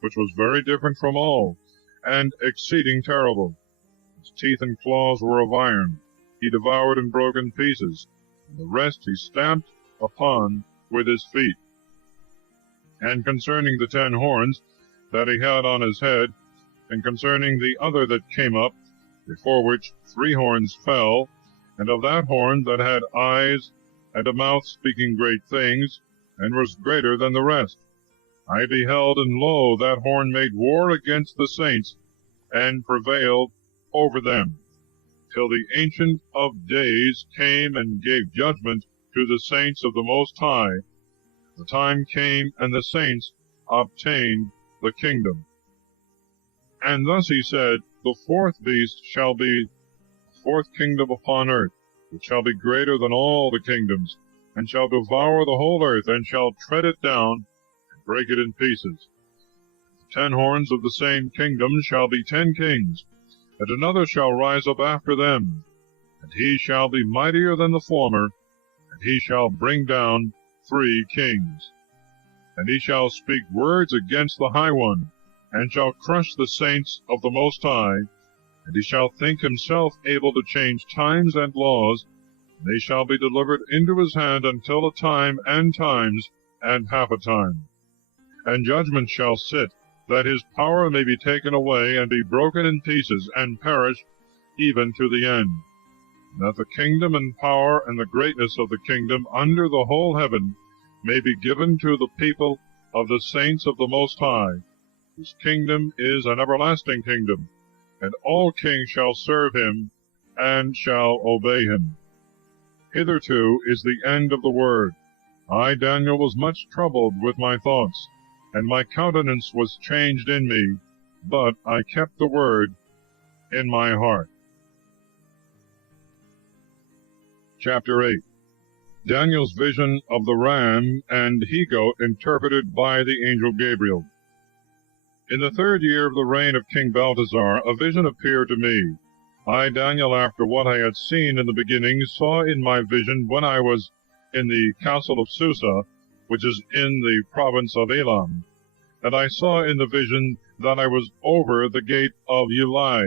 which was very different from all, and exceeding terrible. His teeth and claws were of iron. He devoured and broke in pieces, and the rest he stamped upon with his feet. And concerning the 10 horns that he had on his head, and concerning the other that came up, before which 3 horns fell, and of that horn that had eyes and a mouth speaking great things, and was greater than the rest, I beheld, and lo, that horn made war against the saints, and prevailed over them, till the Ancient of Days came and gave judgment to the saints of the Most High. The time came, and the saints obtained the kingdom. And thus he said, the fourth beast shall be the fourth kingdom upon earth, which shall be greater than all the kingdoms, and shall devour the whole earth, and shall tread it down, and break it in pieces. The 10 horns of the same kingdom shall be 10 kings, and another shall rise up after them, and he shall be mightier than the former, and he shall bring down 3 kings. And he shall speak words against the High One, and shall crush the saints of the Most High, and he shall think himself able to change times and laws, and they shall be delivered into his hand until a time and times and half a time. And judgment shall sit, that his power may be taken away, and be broken in pieces, and perish even to the end, and that the kingdom and power and the greatness of the kingdom under the whole heaven may be given to the people of the saints of the Most High, whose kingdom is an everlasting kingdom, and all kings shall serve him, and shall obey him. Hitherto is the end of the word. I, Daniel, was much troubled with my thoughts, and my countenance was changed in me, but I kept the word in my heart. Chapter 8. Daniel's vision of the ram and he-goat interpreted by the angel Gabriel. In the 3rd year of the reign of King Belteshazzar, a vision appeared to me. I, Daniel, after what I had seen in the beginning, saw in my vision when I was in the castle of Susa, which is in the province of Elam. And I saw in the vision that I was over the gate of Ulai.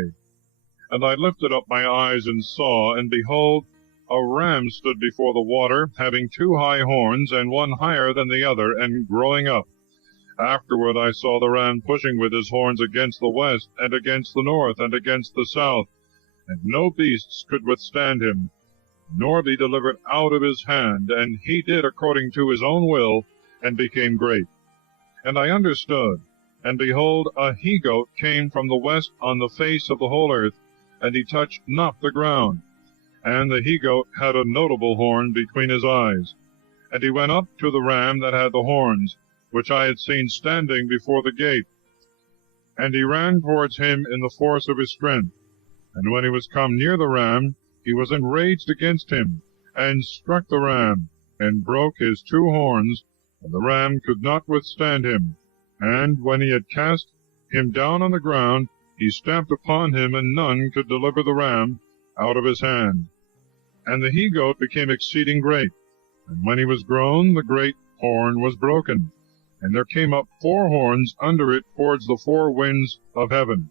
And I lifted up my eyes and saw, and behold, a ram stood before the water, having 2 high horns, and one higher than the other, and growing up. Afterward I saw the ram pushing with his horns against the west, and against the north, and against the south, and no beasts could withstand him, nor be delivered out of his hand, and he did according to his own will, and became great. And I understood, and behold, a he-goat came from the west on the face of the whole earth, and he touched not the ground. And the he-goat had a notable horn between his eyes. And he went up to the ram that had the horns, which I had seen standing before the gate. And he ran towards him in the force of his strength. And when he was come near the ram, he was enraged against him, and struck the ram, and broke his 2 horns, and the ram could not withstand him. And when he had cast him down on the ground, he stamped upon him, and none could deliver the ram out of his hand. And the he-goat became exceeding great, and when he was grown, the great horn was broken, and there came up 4 horns under it towards the 4 winds of heaven.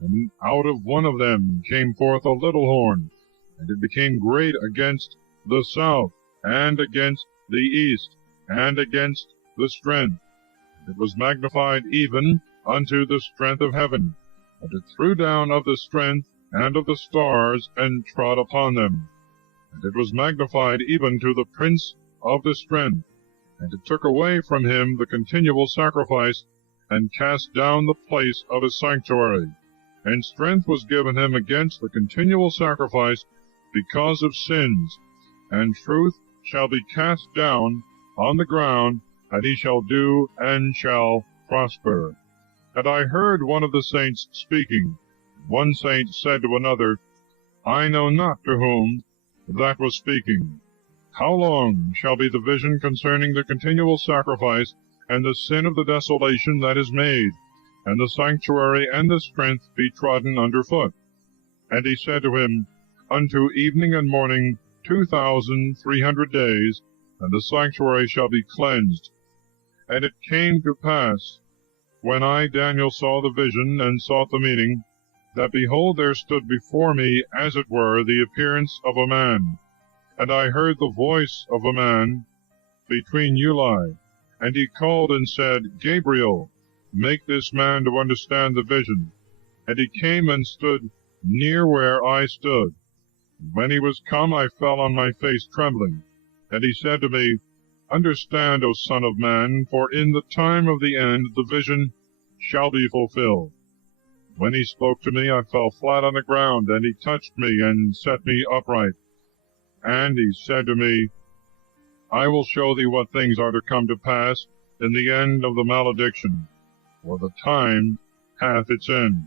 And out of one of them came forth a little horn, and it became great against the south, and against the east, and against the strength. And it was magnified even unto the strength of heaven, and it threw down of the strength and of the stars, and trod upon them. And it was magnified even to the prince of the strength, and it took away from him the continual sacrifice, and cast down the place of his sanctuary. And strength was given him against the continual sacrifice because of sins. And truth shall be cast down on the ground, and he shall do and shall prosper. And I heard one of the saints speaking. One saint said to another, I know not to whom that was speaking, how long shall be the vision concerning the continual sacrifice, and the sin of the desolation that is made, and the sanctuary and the strength be trodden under foot? And he said to him, Unto evening and morning 2,300 days, and the sanctuary shall be cleansed. And it came to pass, when I, Daniel, saw the vision, and sought the meaning, that behold, there stood before me, as it were, the appearance of a man. And I heard the voice of a man between Ulai, and he called and said, Gabriel, make this man to understand the vision. And he came and stood near where I stood. When he was come, I fell on my face trembling. And he said to me, Understand, O son of man, for in the time of the end the vision shall be fulfilled. When he spoke to me, I fell flat on the ground, and he touched me and set me upright. And he said to me, I will show thee what things are to come to pass in the end of the malediction, for the time hath its end.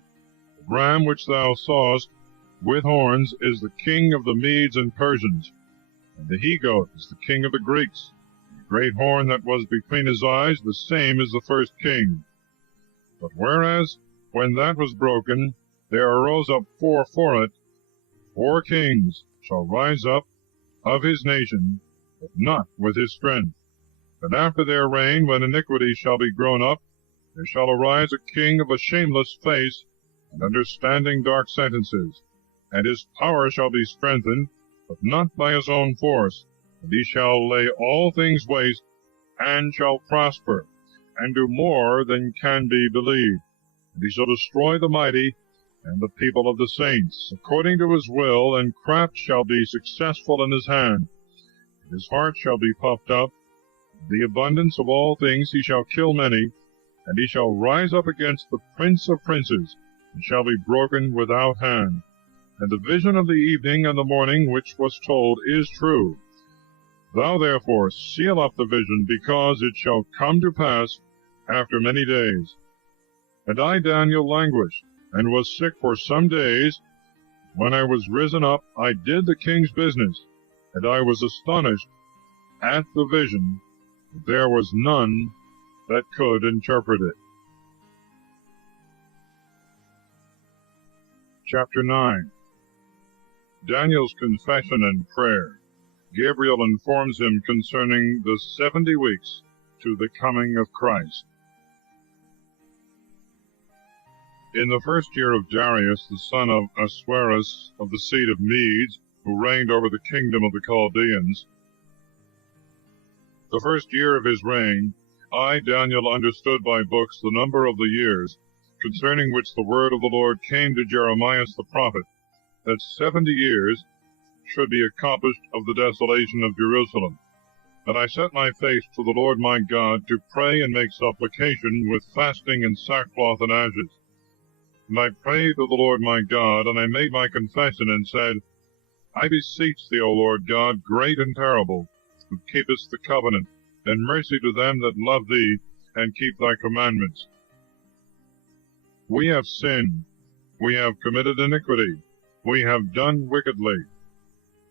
The ram which thou sawest with horns is the king of the Medes and Persians, and the he-goat is the king of the Greeks. The great horn that was between his eyes, the same is the first king. But whereas, when that was broken, there arose up 4 for it, 4 kings shall rise up of his nation, but not with his strength. And after their reign, when iniquity shall be grown up, there shall arise a king of a shameless face, and understanding dark sentences. And his power shall be strengthened, but not by his own force. And he shall lay all things waste, and shall prosper, and do more than can be believed. And he shall destroy the mighty, and the people of the saints, according to his will, and craft shall be successful in his hand. His heart shall be puffed up. The abundance of all things he shall kill many, and he shall rise up against the prince of princes, and shall be broken without hand. And the vision of the evening and the morning which was told is true. Thou therefore seal up the vision, because it shall come to pass after many days. And I, Daniel, languished, and was sick for some days. When I was risen up, I did the king's business, and I was astonished at the vision. There was none that could interpret it. Chapter 9. Daniel's confession and prayer. Gabriel informs him concerning the 70 weeks to the coming of Christ. In the first year of Darius, the son of Ahasuerus, of the seed of Medes, who reigned over the kingdom of the Chaldeans, the first year of his reign, I, Daniel, understood by books the number of the years, concerning which the word of the Lord came to Jeremiah the prophet, that 70 years should be accomplished of the desolation of Jerusalem. And I set my face to the Lord my God to pray and make supplication with fasting and sackcloth and ashes. And I prayed to the Lord my God, and I made my confession, and said, I beseech thee, O Lord God, great and terrible, who keepest the covenant, and mercy to them that love thee, and keep thy commandments. We have sinned, we have committed iniquity, we have done wickedly,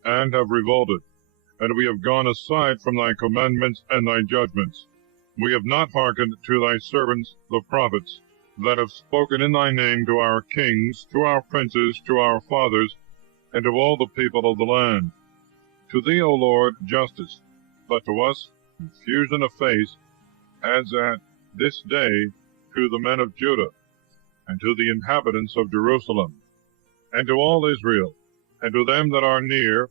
and have revolted, and we have gone aside from thy commandments and thy judgments. We have not hearkened to thy servants the prophets, that have spoken in thy name to our kings, to our princes, to our fathers, and to all the people of the land. To thee, O Lord, justice, but to us confusion of face, as at this day to the men of Judah, and to the inhabitants of Jerusalem, and to all Israel, and to them that are near,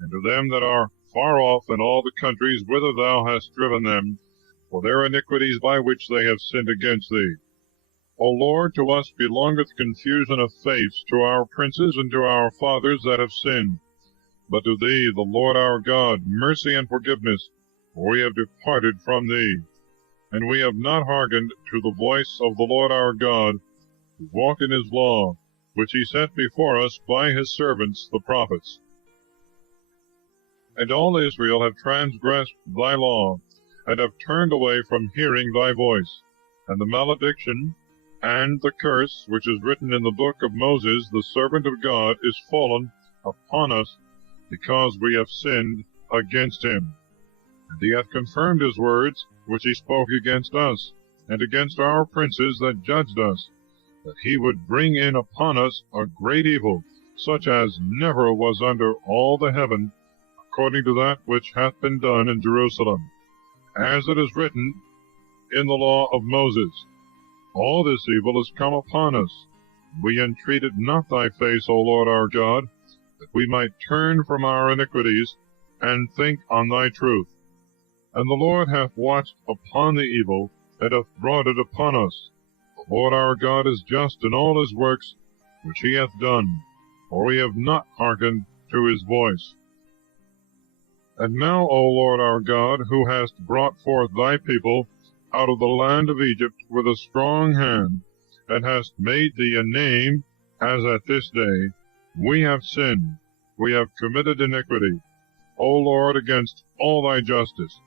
and to them that are far off in all the countries whither thou hast driven them, for their iniquities by which they have sinned against thee. O Lord, to us belongeth confusion of face, to our princes and to our fathers that have sinned. But to thee, the Lord our God, mercy and forgiveness, for we have departed from thee. And we have not hearkened to the voice of the Lord our God, who walked in his law, which he set before us by his servants the prophets. And all Israel have transgressed thy law, and have turned away from hearing thy voice. And the malediction and the curse which is written in the book of Moses, the servant of God, is fallen upon us, because we have sinned against him. And he hath confirmed his words, which he spoke against us, and against our princes that judged us, that he would bring in upon us a great evil, such as never was under all the heaven, according to that which hath been done in Jerusalem. As it is written in the law of Moses, all this evil is come upon us. We entreated not thy face, O Lord our God, that we might turn from our iniquities, and think on thy truth. And the Lord hath watched upon the evil, and hath brought it upon us. The Lord our God is just in all his works which he hath done, for we have not hearkened to his voice. And now, O Lord our God, who hast brought forth thy people out of the land of Egypt with a strong hand, and hast made thee a name, as at this day, we have sinned, we have committed iniquity, O Lord, against all thy justice.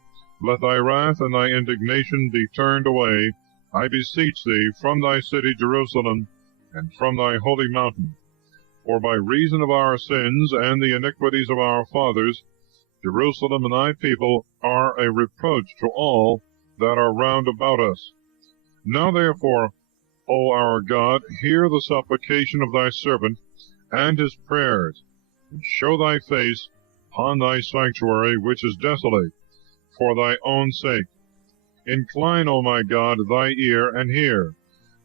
Let thy wrath and thy indignation be turned away, I beseech thee, from thy city Jerusalem, and from thy holy mountain. For by reason of our sins and the iniquities of our fathers, Jerusalem and thy people are a reproach to all that are round about us. Now therefore, O our God, hear the supplication of thy servant and his prayers, and show thy face upon thy sanctuary which is desolate, for thy own sake. Incline, O my God, thy ear, and hear.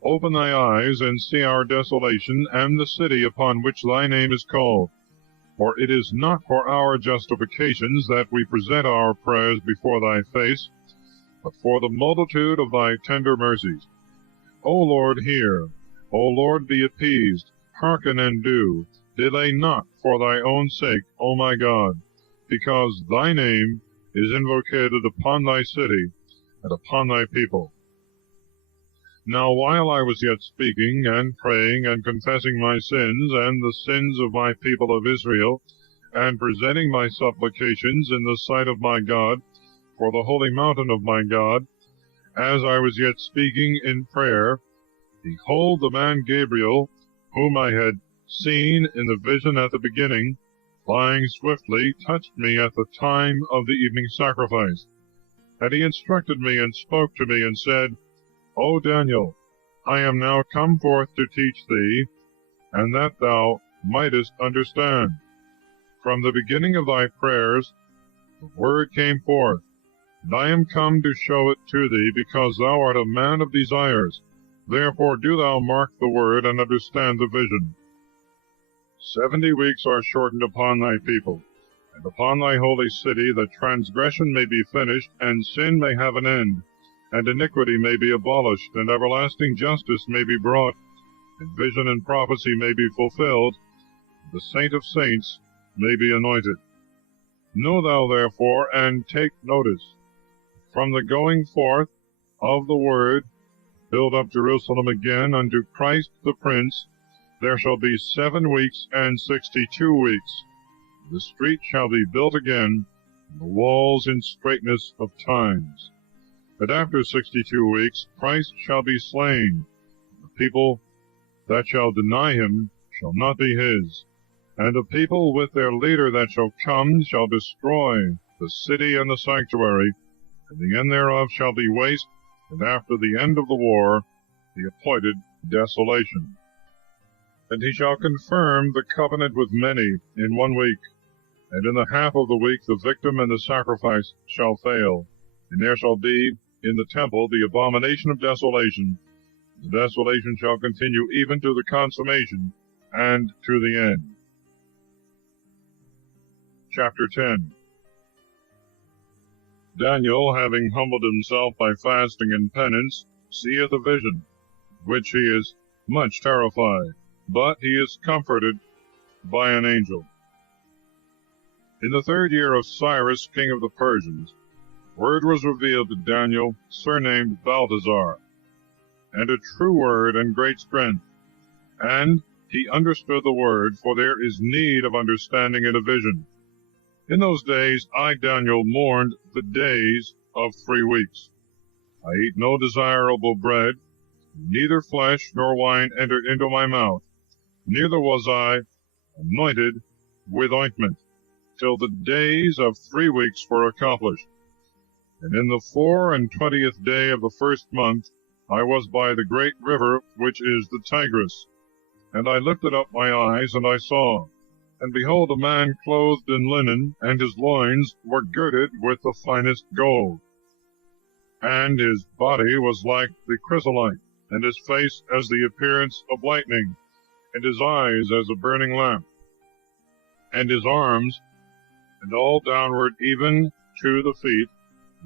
Open thy eyes, and see our desolation, and the city upon which thy name is called. For it is not for our justifications that we present our prayers before thy face, but for the multitude of thy tender mercies. O Lord, hear. O Lord, be appeased. Hearken and do. Delay not for thy own sake, O my God, because thy name is invocated upon thy city and upon thy people. Now while I was yet speaking, and praying, and confessing my sins, and the sins of my people of Israel, and presenting my supplications in the sight of my God, for the holy mountain of my God, as I was yet speaking in prayer, behold, the man Gabriel, whom I had seen in the vision at the beginning, flying swiftly, touched me at the time of the evening sacrifice. And he instructed me, and spoke to me, and said, O Daniel, I am now come forth to teach thee, and that thou mightest understand. From the beginning of thy prayers the word came forth, and I am come to show it to thee, because thou art a man of desires. Therefore do thou mark the word, and understand the vision. 70 weeks are shortened upon thy people, and upon thy holy city, that transgression may be finished, and sin may have an end, and iniquity may be abolished, and everlasting justice may be brought, and vision and prophecy may be fulfilled, and the saint of saints may be anointed. Know thou therefore, and take notice, from the going forth of the word, build up Jerusalem again unto Christ the Prince, there shall be 7 weeks and 62 weeks. The street shall be built again, and the walls in straightness of times. But after 62 weeks Christ shall be slain. The people that shall deny him shall not be his. And the people with their leader that shall come shall destroy the city and the sanctuary, and the end thereof shall be waste, and after the end of the war the appointed desolation. And he shall confirm the covenant with many in 1 week, and in the half of the week the victim and the sacrifice shall fail, and there shall be in the temple the abomination of desolation. The desolation shall continue even to the consummation and to the end. Chapter 10. Daniel, having humbled himself by fasting and penance, seeth a vision, which he is much terrified, but he is comforted by an angel. In the 3rd year of Cyrus, king of the Persians, word was revealed to Daniel, surnamed Belteshazzar, and a true word and great strength. And he understood the word, for there is need of understanding in a vision. In those days I, Daniel, mourned the days of 3 weeks. I ate no desirable bread, neither flesh nor wine entered into my mouth, neither was I anointed with ointment, till the days of 3 weeks were accomplished. And in the 24th day of the 1st month, I was by the great river, which is the Tigris. And I lifted up my eyes, and I saw, and behold, a man clothed in linen, and his loins were girded with the finest gold. And his body was like the chrysolite, and his face as the appearance of lightning, and his eyes as a burning lamp, and his arms, and all downward even to the feet,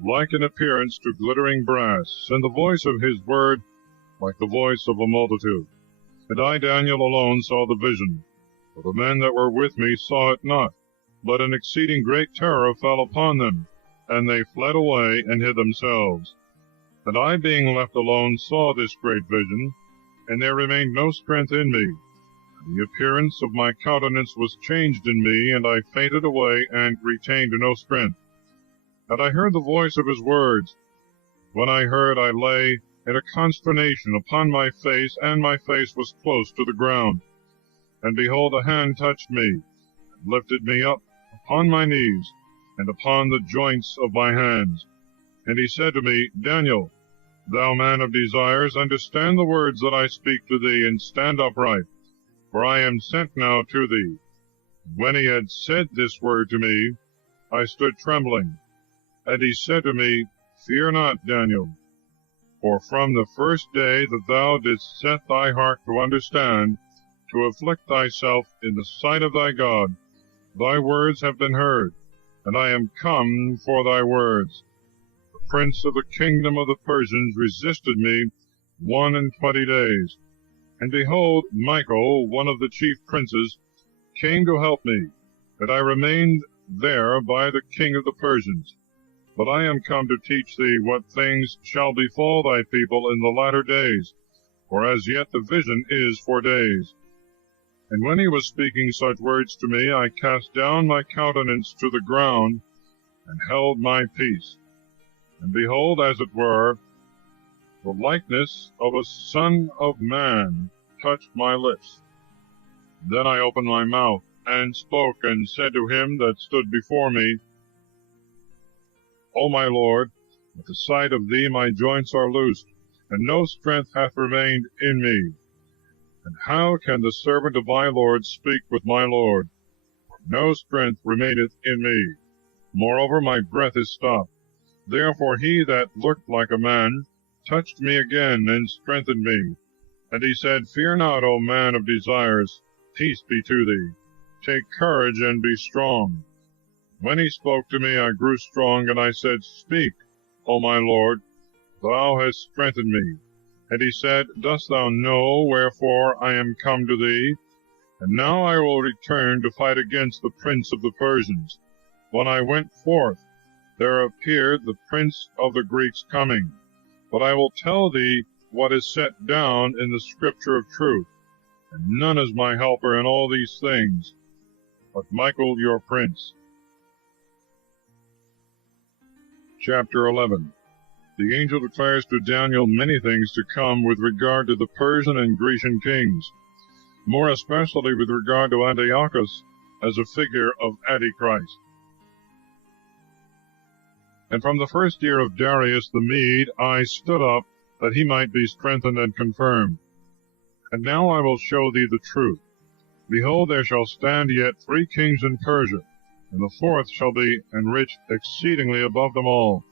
like an appearance to glittering brass, and the voice of his word like the voice of a multitude. And I, Daniel, alone saw the vision, for the men that were with me saw it not, but an exceeding great terror fell upon them, and they fled away and hid themselves. And I, being left alone, saw this great vision, and there remained no strength in me. The appearance of my countenance was changed in me, and I fainted away and retained no strength. And I heard the voice of his words. When I heard, I lay in a consternation upon my face, and my face was close to the ground. And behold, a hand touched me, and lifted me up upon my knees, and upon the joints of my hands. And he said to me, Daniel, thou man of desires, understand the words that I speak to thee, and stand upright, for I am sent now to thee. When he had said this word to me, I stood trembling. And he said to me, Fear not, Daniel, for from the first day that thou didst set thy heart to understand, to afflict thyself in the sight of thy God, thy words have been heard, and I am come for thy words. The prince of the kingdom of the Persians resisted me 21 days. And behold, Michael, one of the chief princes, came to help me, and I remained there by the king of the Persians. But I am come to teach thee what things shall befall thy people in the latter days, for as yet the vision is for days. And when he was speaking such words to me, I cast down my countenance to the ground, and held my peace. And behold, as it were, the likeness of a son of man touched my lips. Then I opened my mouth, and spoke, and said to him that stood before me, O my Lord, at the sight of thee my joints are loosed, and no strength hath remained in me. And how can the servant of my Lord speak with my Lord? For no strength remaineth in me. Moreover, my breath is stopped. Therefore he that looked like a man touched me again, and strengthened me. And he said, Fear not, O man of desires, peace be to thee. Take courage, and be strong. When he spoke to me, I grew strong, and I said, Speak, O my Lord, thou hast strengthened me. And he said, Dost thou know wherefore I am come to thee? And now I will return to fight against the prince of the Persians. When I went forth, there appeared the prince of the Greeks coming. But I will tell thee what is set down in the scripture of truth, and none is my helper in all these things, but Michael your prince. Chapter 11. The angel declares to Daniel many things to come with regard to the Persian and Grecian kings, more especially with regard to Antiochus as a figure of Antichrist. And from the 1st year of Darius the Mede I stood up that he might be strengthened and confirmed. And now I will show thee the truth. Behold, there shall stand yet 3 kings in Persia, and the 4th shall be enriched exceedingly above them all.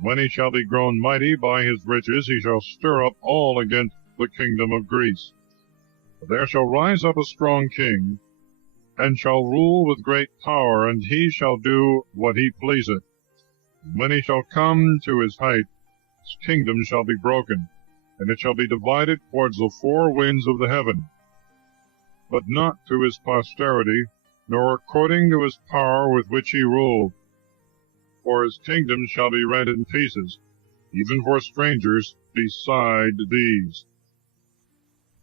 When he shall be grown mighty by his riches, he shall stir up all against the kingdom of Greece. But there shall rise up a strong king, and shall rule with great power, and he shall do what he pleaseth. And when he shall come to his height, his kingdom shall be broken, and it shall be divided towards the 4 winds of the heaven, but not to his posterity, nor according to his power with which he ruled. For his kingdom shall be rent in pieces, even for strangers beside these.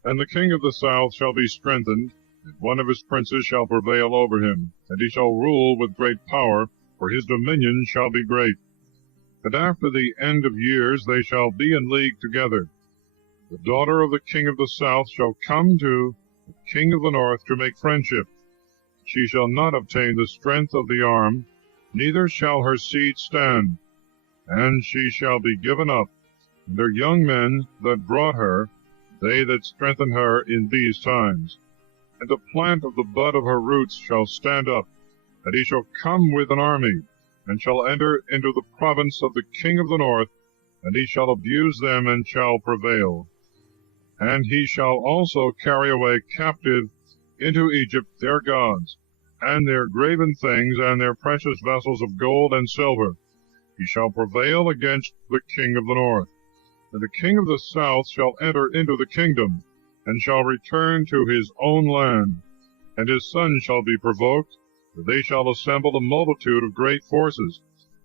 And the king of the south shall be strengthened, and one of his princes shall prevail over him, and he shall rule with great power, for his dominion shall be great. But after the end of years they shall be in league together. The daughter of the king of the south shall come to the king of the north to make friendship. She shall not obtain the strength of the arm, neither shall her seed stand. And she shall be given up, and her young men that brought her, they that strengthen her in these times. And the plant of the bud of her roots shall stand up, and he shall come with an army, and shall enter into the province of the king of the north, and he shall abuse them, and shall prevail. And he shall also carry away captive into Egypt their gods, and their graven things, and their precious vessels of gold and silver. He shall prevail against the king of the north. And the king of the south shall enter into the kingdom, and shall return to his own land. And his sons shall be provoked, for they shall assemble a multitude of great forces.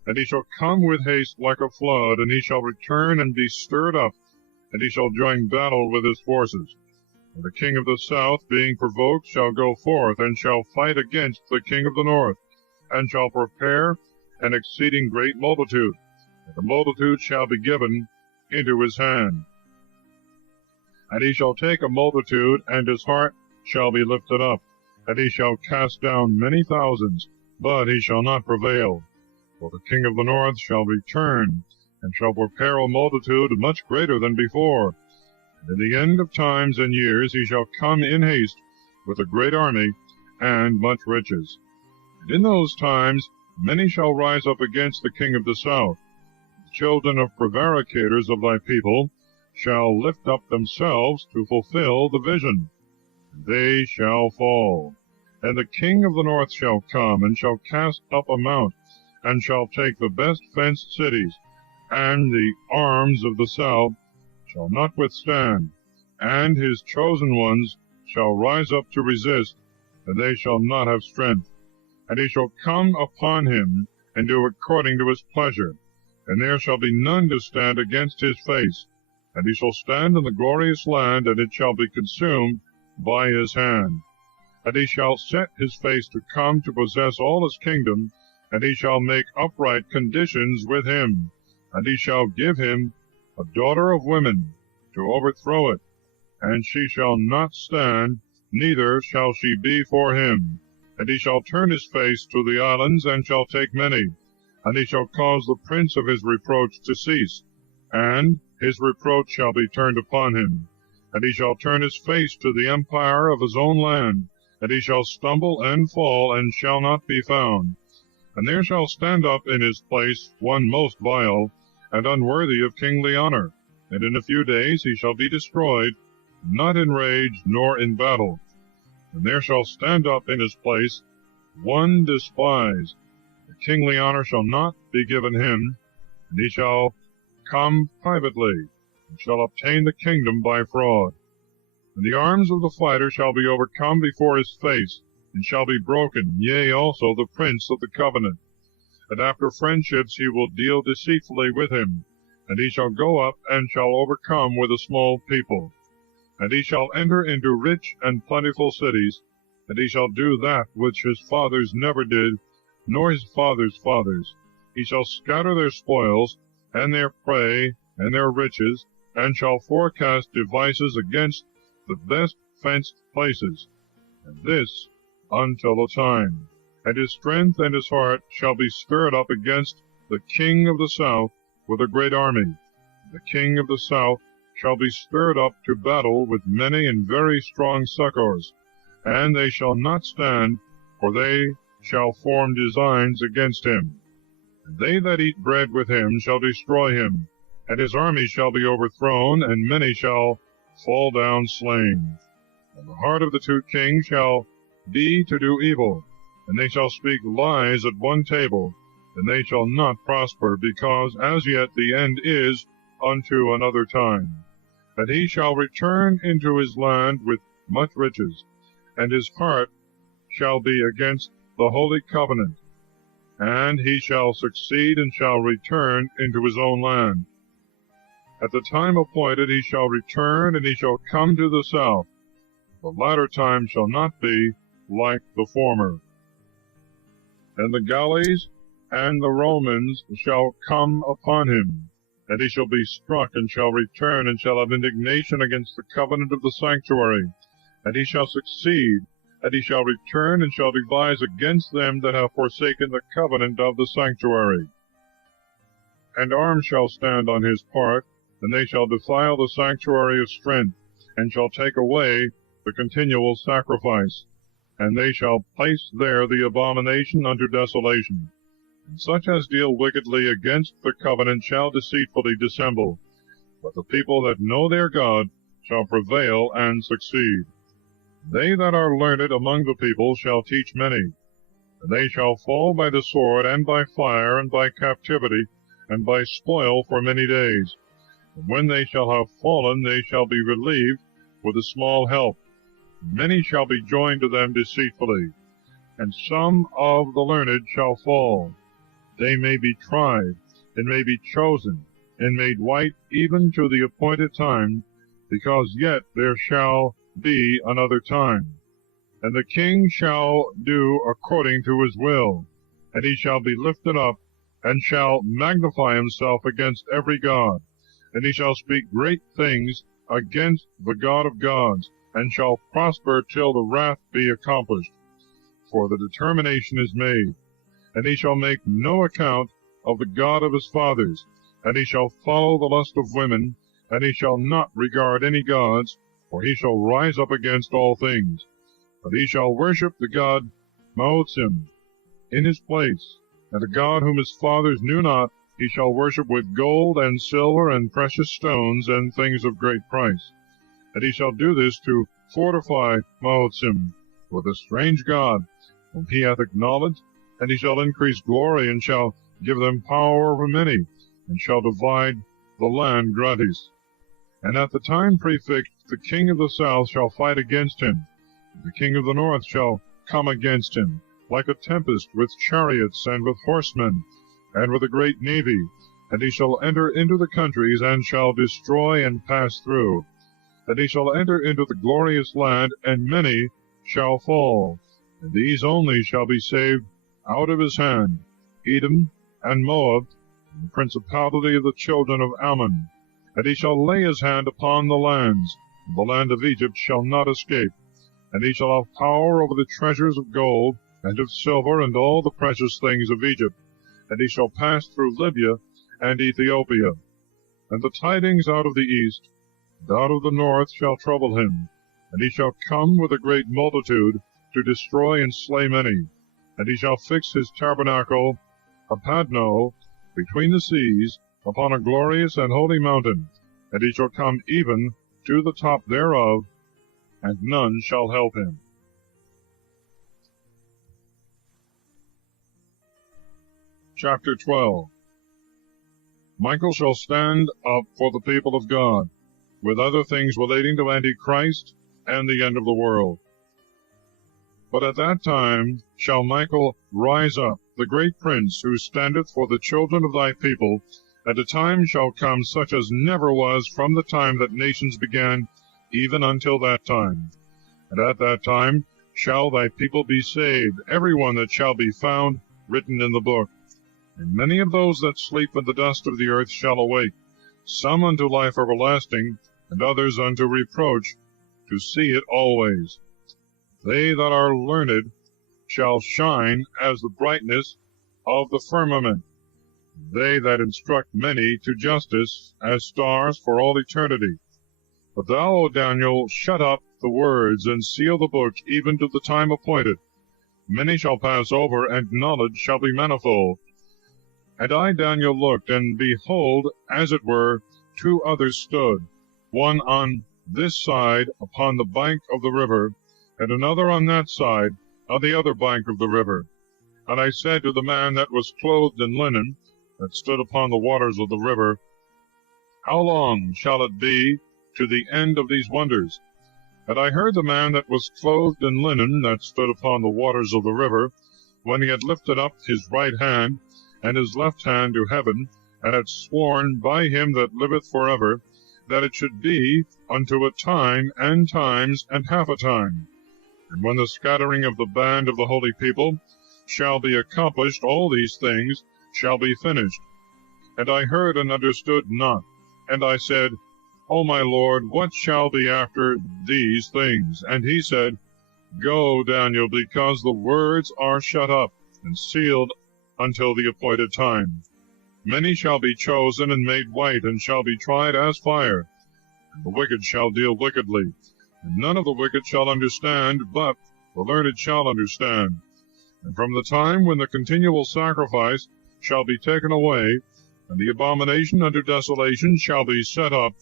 And he shall come with haste like a flood, and he shall return and be stirred up, and he shall join battle with his forces. And the king of the south, being provoked, shall go forth, and shall fight against the king of the north, and shall prepare an exceeding great multitude, and the multitude shall be given into his hand. And he shall take a multitude, and his heart shall be lifted up, and he shall cast down many thousands, but he shall not prevail. For the king of the north shall return, and shall prepare a multitude much greater than before. And in the end of times and years he shall come in haste with a great army and much riches. And in those times many shall rise up against the king of the south. The children of prevaricators of thy people shall lift up themselves to fulfill the vision. They shall fall. And the king of the north shall come, and shall cast up a mount, and shall take the best fenced cities, and the arms of the south shall not withstand, and his chosen ones shall rise up to resist, and they shall not have strength. And he shall come upon him, and do according to his pleasure, and there shall be none to stand against his face. And he shall stand in the glorious land, and it shall be consumed by his hand. And he shall set his face to come to possess all his kingdom, and he shall make upright conditions with him. And he shall give him a daughter of women to overthrow it, and she shall not stand, neither shall she be for him. And he shall turn his face to the islands, and shall take many. And he shall cause the prince of his reproach to cease, and his reproach shall be turned upon him. And he shall turn his face to the empire of his own land, and he shall stumble and fall, and shall not be found. And there shall stand up in his place one most vile, and unworthy of kingly honor, and in a few days he shall be destroyed, not in rage nor in battle. And there shall stand up in his place one despised. The kingly honor shall not be given him, and he shall come privately, and shall obtain the kingdom by fraud. And the arms of the fighter shall be overcome before his face, and shall be broken, yea, also the prince of the covenant. And after friendships he will deal deceitfully with him, and he shall go up, and shall overcome with a small people. And he shall enter into rich and plentiful cities, and he shall do that which his fathers never did, nor his fathers' fathers. He shall scatter their spoils, and their prey, and their riches, and shall forecast devices against the best fenced places, and this until a time. And his strength and his heart shall be stirred up against the king of the south with a great army. The king of the south shall be stirred up to battle with many and very strong succors, and they shall not stand, for they shall form designs against him. And they that eat bread with him shall destroy him, and his army shall be overthrown, and many shall fall down slain. And the heart of the two kings shall be to do evil, and they shall speak lies at one table, and they shall not prosper, because as yet the end is unto another time. And he shall return into his land with much riches, and his heart shall be against the holy covenant. And he shall succeed, and shall return into his own land. At the time appointed he shall return, and he shall come to the south. The latter time shall not be like the former. And the galleys and the Romans shall come upon him, and he shall be struck, and shall return, and shall have indignation against the covenant of the sanctuary. And he shall succeed, and he shall return, and shall devise against them that have forsaken the covenant of the sanctuary. And arms shall stand on his part, and they shall defile the sanctuary of strength, and shall take away the continual sacrifice, and they shall place there the abomination unto desolation. And such as deal wickedly against the covenant shall deceitfully dissemble, but the people that know their God shall prevail and succeed. They that are learned among the people shall teach many, and they shall fall by the sword, and by fire, and by captivity, and by spoil for many days. And when they shall have fallen, they shall be relieved with a small help. Many shall be joined to them deceitfully, and some of the learned shall fall. They may be tried, and may be chosen, and made white even to the appointed time, because yet there shall be another time. And the king shall do according to his will, and he shall be lifted up, and shall magnify himself against every god. And he shall speak great things against the God of gods, and shall prosper till the wrath be accomplished. For the determination is made. And he shall make no account of the God of his fathers, and he shall follow the lust of women, and he shall not regard any gods, for he shall rise up against all things. But he shall worship the god Mahotzim in his place, and a god whom his fathers knew not he shall worship with gold and silver and precious stones and things of great price. And he shall do this to fortify Mahotzim with a strange god, whom he hath acknowledged, and he shall increase glory, and shall give them power over many, and shall divide the land gratis. And at the time prefixed the king of the south shall fight against him, and the king of the north shall come against him, like a tempest, with chariots, and with horsemen, and with a great navy. And he shall enter into the countries, and shall destroy and pass through. And he shall enter into the glorious land, and many shall fall. And these only shall be saved out of his hand, Edom and Moab, and the principality of the children of Ammon. And he shall lay his hand upon the lands, and the land of Egypt shall not escape. And he shall have power over the treasures of gold, and of silver, and all the precious things of Egypt. And he shall pass through Libya and Ethiopia. And the tidings out of the east and out of the north shall trouble him. And he shall come with a great multitude to destroy and slay many. And he shall fix his tabernacle Apadno between the seas, upon a glorious and holy mountain. And he shall come even to the top thereof, and none shall help him. Chapter 12. Michael shall stand up for the people of God, with other things relating to Antichrist and the end of the world. But at that time shall Michael rise up, the great prince, who standeth for the children of thy people. And a time shall come such as never was from the time that nations began, even until that time. And at that time shall thy people be saved, every one that shall be found written in the book. And many of those that sleep in the dust of the earth shall awake, some unto life everlasting, and others unto reproach, to see it always. They that are learned shall shine as the brightness of the firmament. they that instruct many to justice, as stars for all eternity. But thou, O Daniel, shut up the words, and seal the book, even to the time appointed. Many shall pass over, and knowledge shall be manifold. And I, Daniel, looked, and behold, as it were, two others stood, one on this side upon the bank of the river, and another on that side, on the other bank of the river. And I said to the man that was clothed in linen, that stood upon the waters of the river, How long shall it be to the end of these wonders? And I heard the man that was clothed in linen, that stood upon the waters of the river, when he had lifted up his right hand and his left hand to heaven, and had sworn by him that liveth forever, that it should be unto a time, and times, and half a time. And when the scattering of the band of the holy people shall be accomplished, all these things shall be finished. And I heard and understood not. And I said, O my Lord, what shall be after these things? And he said, Go, Daniel, because the words are shut up and sealed until the appointed time. Many shall be chosen and made white, and shall be tried as fire. And the wicked shall deal wickedly, and none of the wicked shall understand, but the learned shall understand. And from the time when the continual sacrifice shall be taken away, and the abomination unto desolation shall be set up,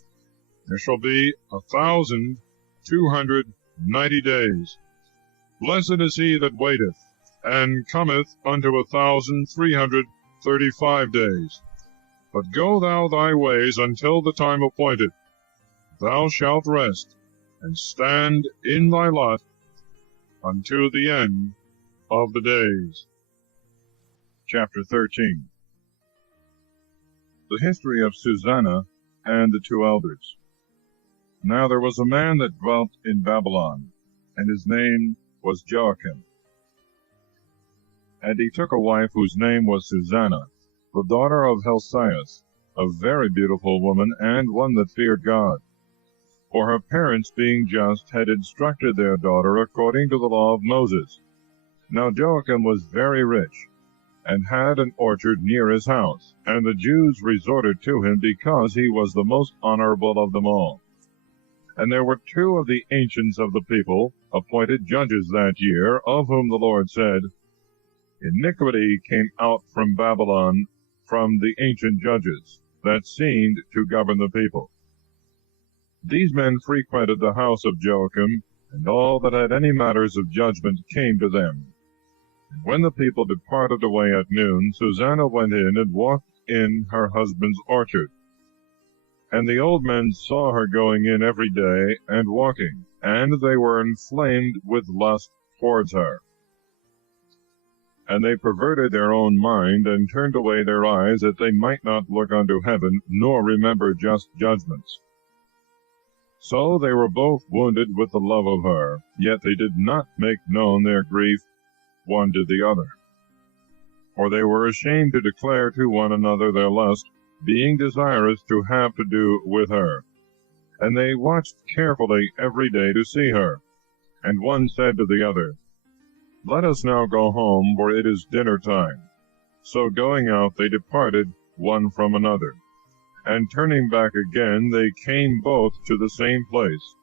there shall be 1,290 days. Blessed is he that waiteth, and cometh unto 1,335 days. But go thou thy ways until the time appointed. Thou shalt rest, and stand in thy lot unto the end of the days. Chapter 13. The history of Susanna and the two elders. Now there was a man that dwelt in Babylon, and his name was Joachim. And he took a wife whose name was Susanna, the daughter of Helcias, a very beautiful woman, and one that feared God. For her parents, being just, had instructed their daughter according to the law of Moses. Now Joachim was very rich, and had an orchard near his house, and the Jews resorted to him because he was the most honorable of them all. And there were two of the ancients of the people appointed judges that year, of whom the Lord said, Iniquity came out from Babylon from the ancient judges, that seemed to govern the people. These men frequented the house of Joachim, and all that had any matters of judgment came to them. And when the people departed away at noon, Susanna went in and walked in her husband's orchard. And the old men saw her going in every day and walking, and they were inflamed with lust towards her. And they perverted their own mind, and turned away their eyes, that they might not look unto heaven, nor remember just judgments. So they were both wounded with the love of her, yet they did not make known their grief one to the other. For they were ashamed to declare to one another their lust, being desirous to have to do with her. And they watched carefully every day to see her. And one said to the other, Let us now go home, for it is dinner time. So going out, they departed one from another. And turning back again, they came both to the same place.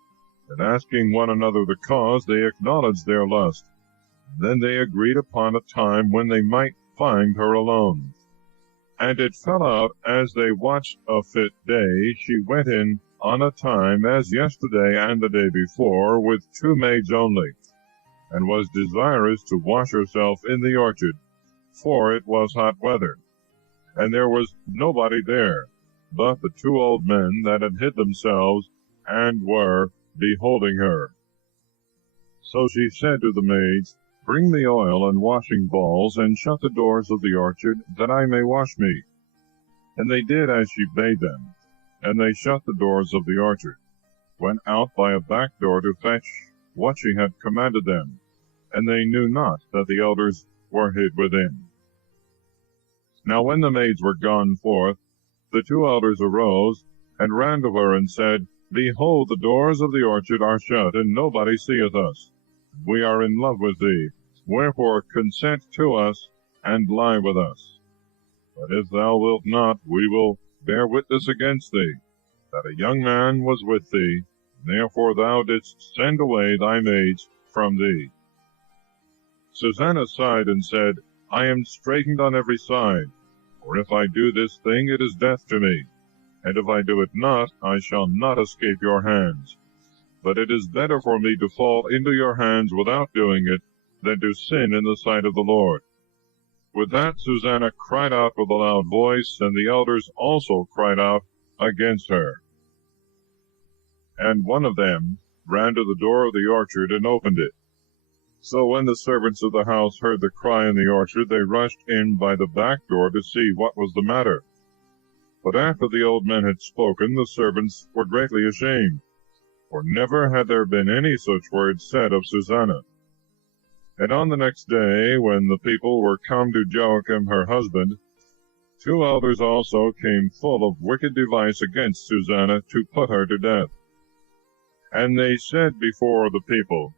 And asking one another the cause, they acknowledged their lust. Then they agreed upon a time when they might find her alone. And it fell out, as they watched a fit day, she went in on a time, as yesterday and the day before, with two maids only, and was desirous to wash herself in the orchard, for it was hot weather. And there was nobody there, but the two old men that had hid themselves, and were beholding her. So she said to the maids, Bring the oil and washing balls, and shut the doors of the orchard, that I may wash me. And they did as she bade them, and they shut the doors of the orchard, went out by a back door to fetch what she had commanded them, and they knew not that the elders were hid within. Now when the maids were gone forth, the two elders arose, and ran to her, and said, Behold, the doors of the orchard are shut, and nobody seeth us. We are in love with thee. Wherefore consent to us, and lie with us. But if thou wilt not, we will bear witness against thee, that a young man was with thee, and therefore thou didst send away thy maids from thee. Susanna sighed and said, I am straitened on every side, for if I do this thing, it is death to me, and if I do it not, I shall not escape your hands. But it is better for me to fall into your hands without doing it, than to sin in the sight of the Lord. With that Susanna cried out with a loud voice, and the elders also cried out against her. And one of them ran to the door of the orchard and opened it. So when the servants of the house heard the cry in the orchard, they rushed in by the back door to see what was the matter. But after the old men had spoken, the servants were greatly ashamed, for never had there been any such words said of Susanna. And on the next day, when the people were come to Joachim her husband, 2 elders also came full of wicked device against Susanna to put her to death. And they said before the people,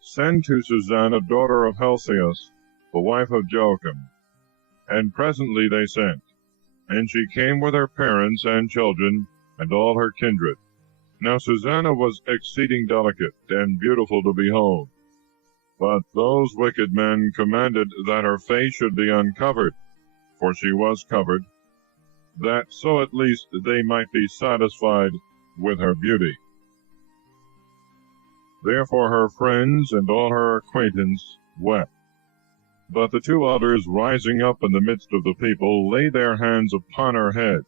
Send to Susanna, daughter of Helcias, the wife of Joachim. And presently they sent, and she came with her parents and children, and all her kindred. Now Susanna was exceeding delicate, and beautiful to behold. But those wicked men commanded that her face should be uncovered, for she was covered, that so at least they might be satisfied with her beauty. Therefore her friends and all her acquaintance wept. But the 2 elders, rising up in the midst of the people, laid their hands upon her head.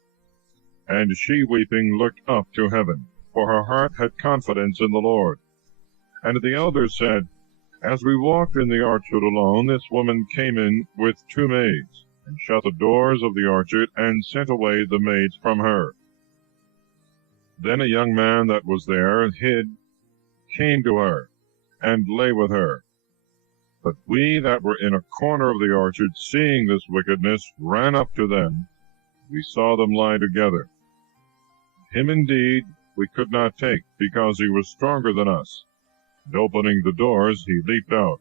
And she, weeping, looked up to heaven, for her heart had confidence in the Lord. And the elders said, As we walked in the orchard alone, this woman came in with 2 maids, and shut the doors of the orchard, and sent away the maids from her. Then a young man that was there came to her, and lay with her. But we that were in a corner of the orchard, seeing this wickedness, ran up to them. We saw them lie together. Him indeed we could not take, because he was stronger than us. And opening the doors, he leaped out.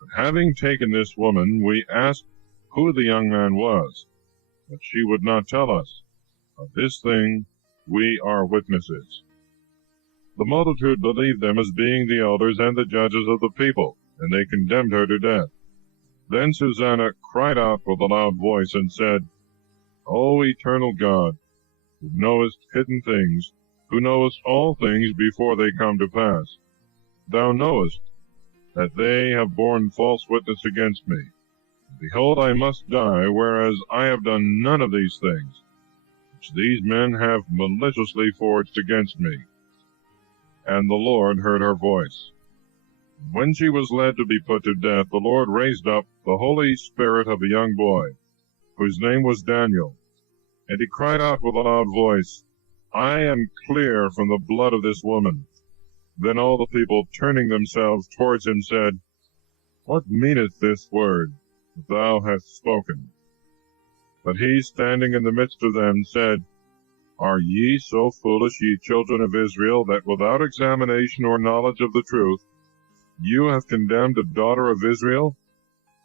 But having taken this woman, we asked who the young man was, but she would not tell us. Of this thing we are witnesses. The multitude believed them as being the elders and the judges of the people, and they condemned her to death. Then Susanna cried out with a loud voice, and said, O eternal God, who knowest hidden things, who knowest all things before they come to pass, thou knowest that they have borne false witness against me. Behold, I must die, whereas I have done none of these things, which these men have maliciously forged against me. And the Lord heard her voice. When she was led to be put to death, the Lord raised up the Holy Spirit of a young boy, whose name was Daniel. And he cried out with a loud voice, I am clear from the blood of this woman. Then all the people, turning themselves towards him, said, What meaneth this word that thou hast spoken? But he, standing in the midst of them, said, Are ye so foolish, ye children of Israel, that without examination or knowledge of the truth, you have condemned a daughter of Israel?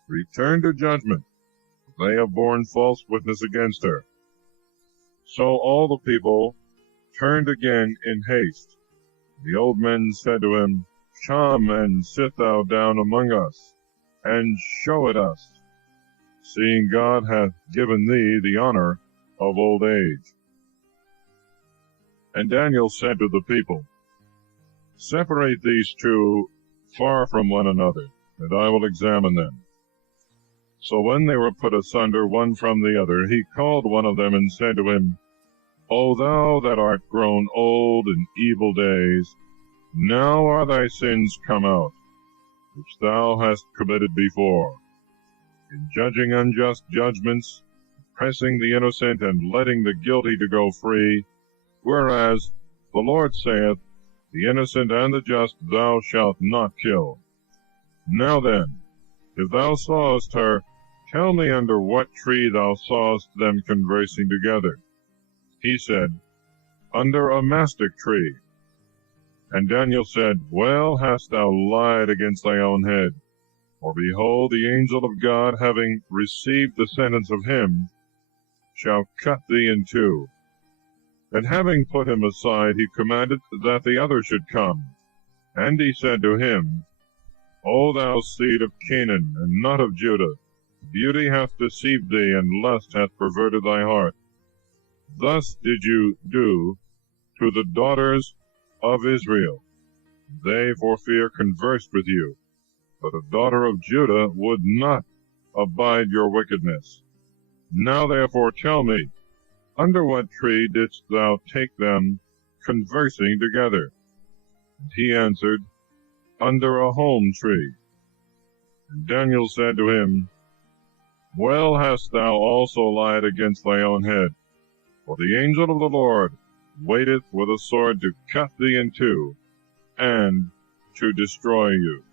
Return to judgment. They have borne false witness against her. So all the people turned again in haste. The old men said to him, Come and sit thou down among us, and show it us, seeing God hath given thee the honor of old age. And Daniel said to the people, Separate these 2 far from one another, and I will examine them. So when they were put asunder one from the other, he called one of them and said to him, O thou that art grown old in evil days, now are thy sins come out, which thou hast committed before, in judging unjust judgments, oppressing the innocent, and letting the guilty to go free, whereas the Lord saith, The innocent and the just thou shalt not kill. Now then, if thou sawest her, tell me under what tree thou sawest them conversing together. He said, Under a mastic tree. And Daniel said, Well hast thou lied against thy own head. For behold, the angel of God, having received the sentence of him, shall cut thee in two. And having put him aside, he commanded that the other should come. And he said to him, O thou seed of Canaan, and not of Judah, beauty hath deceived thee, and lust hath perverted thy heart. Thus did you do to the daughters of Israel. They for fear conversed with you, but a daughter of Judah would not abide your wickedness. Now therefore tell me, under what tree didst thou take them conversing together? And he answered, Under a holm tree. And Daniel said to him, Well hast thou also lied against thy own head, for the angel of the Lord waiteth with a sword to cut thee in two, and to destroy you.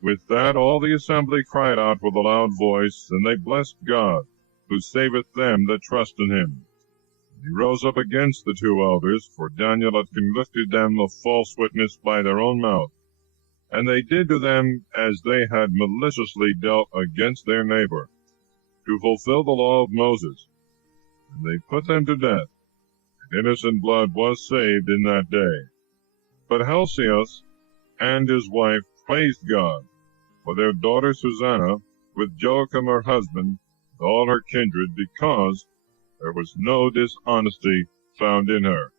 With that all the assembly cried out with a loud voice, and they blessed God, who saveth them that trust in him. He rose up against the two elders, for Daniel had convicted them of false witness by their own mouth. And they did to them as they had maliciously dealt against their neighbor, to fulfill the law of Moses. And they put them to death, and innocent blood was saved in that day. But Helcias and his wife praised God for their daughter Susanna, with Joachim her husband, and all her kindred, because there was no dishonesty found in her.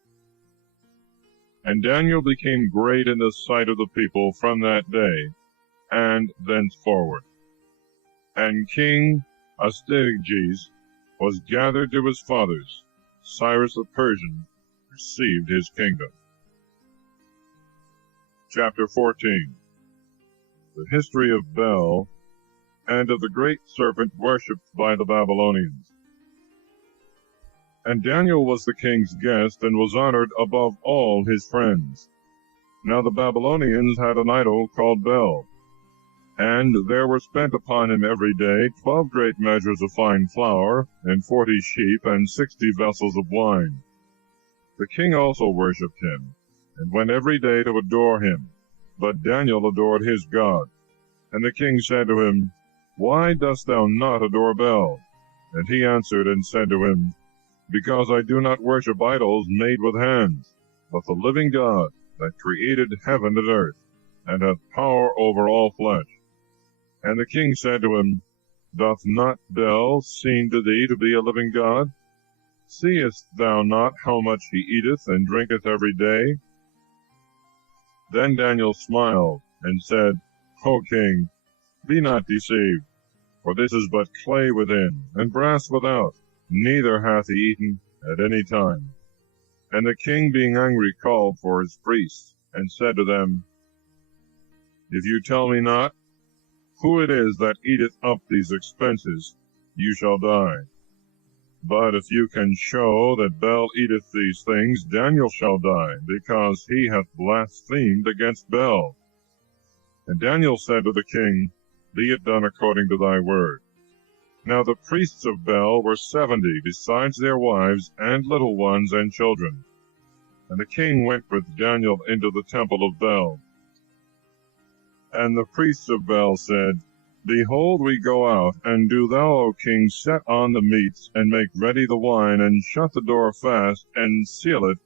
And Daniel became great in the sight of the people from that day and thenceforward. And King Astyages was gathered to his fathers. Cyrus the Persian received his kingdom. Chapter 14. The history of Bel, and of the great serpent worshipped by the Babylonians. And Daniel was the king's guest, and was honored above all his friends. Now the Babylonians had an idol called Bel, and there were spent upon him every day 12 great measures of fine flour, and 40 sheep, and 60 vessels of wine. The king also worshipped him, and went every day to adore him. But Daniel adored his God. And the king said to him, Why dost thou not adore Bel? And he answered and said to him, Because I do not worship idols made with hands, but the living God that created heaven and earth, and hath power over all flesh. And the king said to him, Doth not Bel seem to thee to be a living God? Seest thou not how much he eateth and drinketh every day? Then Daniel smiled, and said, O king, be not deceived, for this is but clay within, and brass without, neither hath he eaten at any time. And the king, being angry, called for his priests, and said to them, If you tell me not who it is that eateth up these expenses, you shall die. But if you can show that Bel eateth these things, Daniel shall die, because he hath blasphemed against Bel. And Daniel said to the king, Be it done according to thy word. Now the priests of Bel were 70, besides their wives, and little ones, and children. And the king went with Daniel into the temple of Bel. And the priests of Bel said, Behold, we go out, and do thou, O king, set on the meats, and make ready the wine, and shut the door fast, and seal it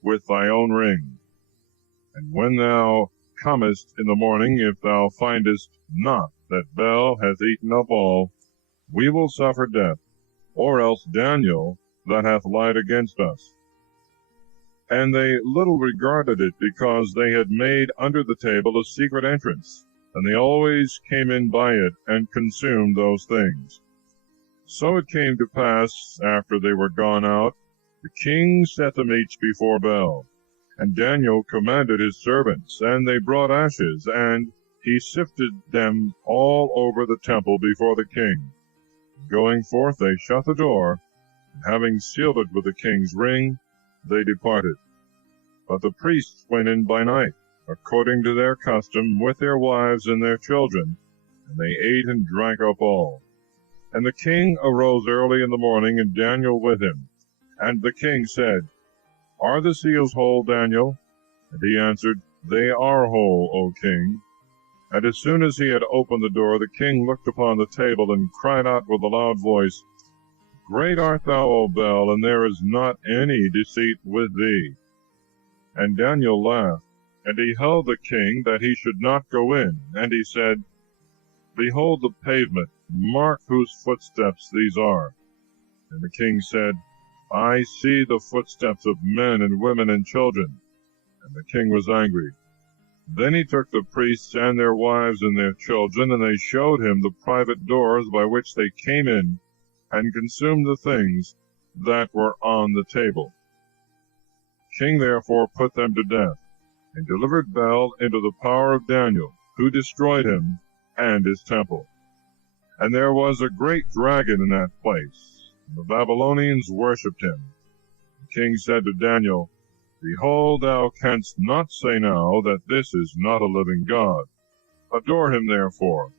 with thy own ring. And when thou comest in the morning, if thou findest not that Bel hath eaten up all, we will suffer death, or else Daniel that hath lied against us. And they little regarded it, because they had made under the table a secret entrance, and they always came in by it, and consumed those things. So it came to pass, after they were gone out, the king set them each before Bel. And Daniel commanded his servants, and they brought ashes, and he sifted them all over the temple before the king. Going forth, they shut the door, and having sealed it with the king's ring, they departed. But the priests went in by night, according to their custom, with their wives and their children, and they ate and drank up all. And the king arose early in the morning, and Daniel with him. And the king said, Are the seals whole, Daniel? And he answered, They are whole, O king. And as soon as he had opened the door, the king looked upon the table, and cried out with a loud voice, Great art thou, O Bel, and there is not any deceit with thee. And Daniel laughed, and he held the king that he should not go in. And he said, Behold the pavement, mark whose footsteps these are. And the king said, I see the footsteps of men and women and children. And the king was angry. Then he took the priests and their wives and their children, and they showed him the private doors by which they came in, and consumed the things that were on the table. The king therefore put them to death, and delivered Bel into the power of Daniel, who destroyed him and his temple. And there was a great dragon in that place, and the Babylonians worshipped him. The king said to Daniel, Behold, thou canst not say now that this is not a living God. Adore him therefore.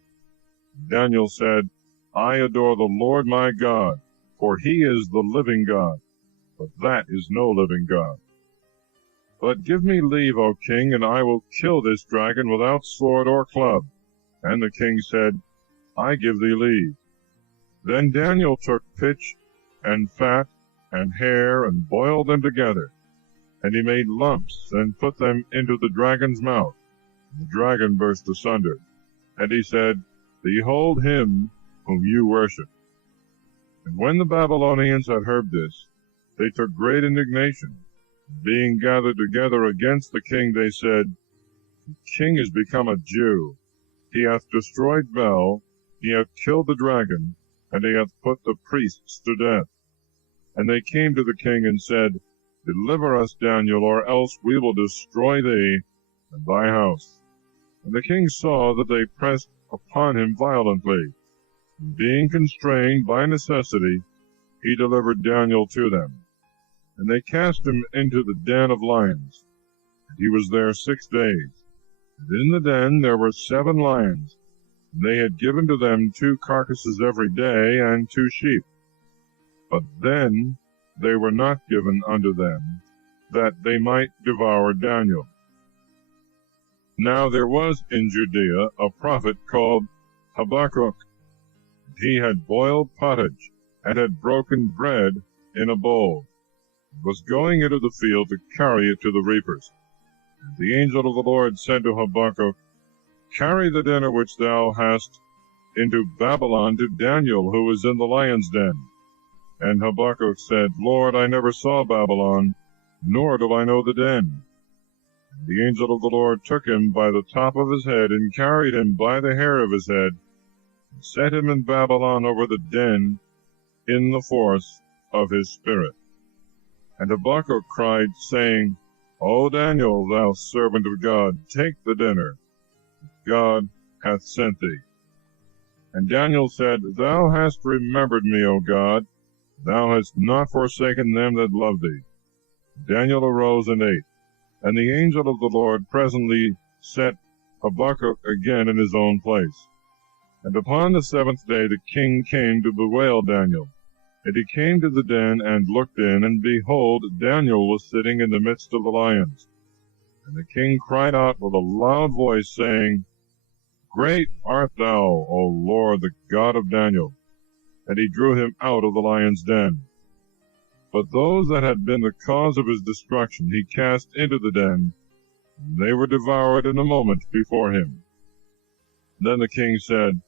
Daniel said, I adore the Lord my God, for he is the living God, but that is no living God. But give me leave, O king, and I will kill this dragon without sword or club. And the king said, I give thee leave. Then Daniel took pitch and fat and hair, and boiled them together. And he made lumps, and put them into the dragon's mouth. The dragon burst asunder. And he said, Behold him whom you worship. And when the Babylonians had heard this, they took great indignation. Being gathered together against the king, they said, The king is become a Jew. He hath destroyed Bel, he hath killed the dragon, and he hath put the priests to death. And they came to the king and said, Deliver us, Daniel, or else we will destroy thee and thy house. And the king saw that they pressed upon him violently. And being constrained by necessity, he delivered Daniel to them. And they cast him into the den of lions. And he was there 6 days. And in the den there were 7 lions. And they had given to them 2 carcasses every day, and 2 sheep. But then they were not given unto them, that they might devour Daniel. Now there was in Judea a prophet called Habakkuk. He had boiled pottage, and had broken bread in a bowl, and was going into the field to carry it to the reapers. And the angel of the Lord said to Habakkuk, Carry the dinner which thou hast into Babylon to Daniel, who is in the lion's den. And Habakkuk said, Lord, I never saw Babylon, nor do I know the den. And the angel of the Lord took him by the top of his head, and carried him by the hair of his head, and set him in Babylon over the den in the force of his spirit. And Habakkuk cried, saying, O Daniel, thou servant of God, take the dinner. God hath sent thee. And Daniel said, Thou hast remembered me, O God. Thou hast not forsaken them that love thee. Daniel arose and ate. And the angel of the Lord presently set Habakkuk again in his own place. And upon the 7th day the king came to bewail Daniel. And he came to the den, and looked in, and behold, Daniel was sitting in the midst of the lions. And the king cried out with a loud voice, saying, Great art thou, O Lord, the God of Daniel. And he drew him out of the lion's den. But those that had been the cause of his destruction he cast into the den, and they were devoured in a moment before him. Then the king said,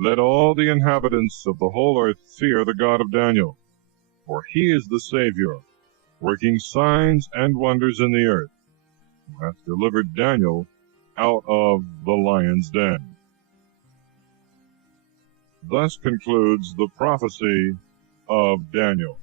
Let all the inhabitants of the whole earth fear the God of Daniel, for he is the Savior, working signs and wonders in the earth, who hath delivered Daniel out of the lion's den. Thus concludes the prophecy of Daniel.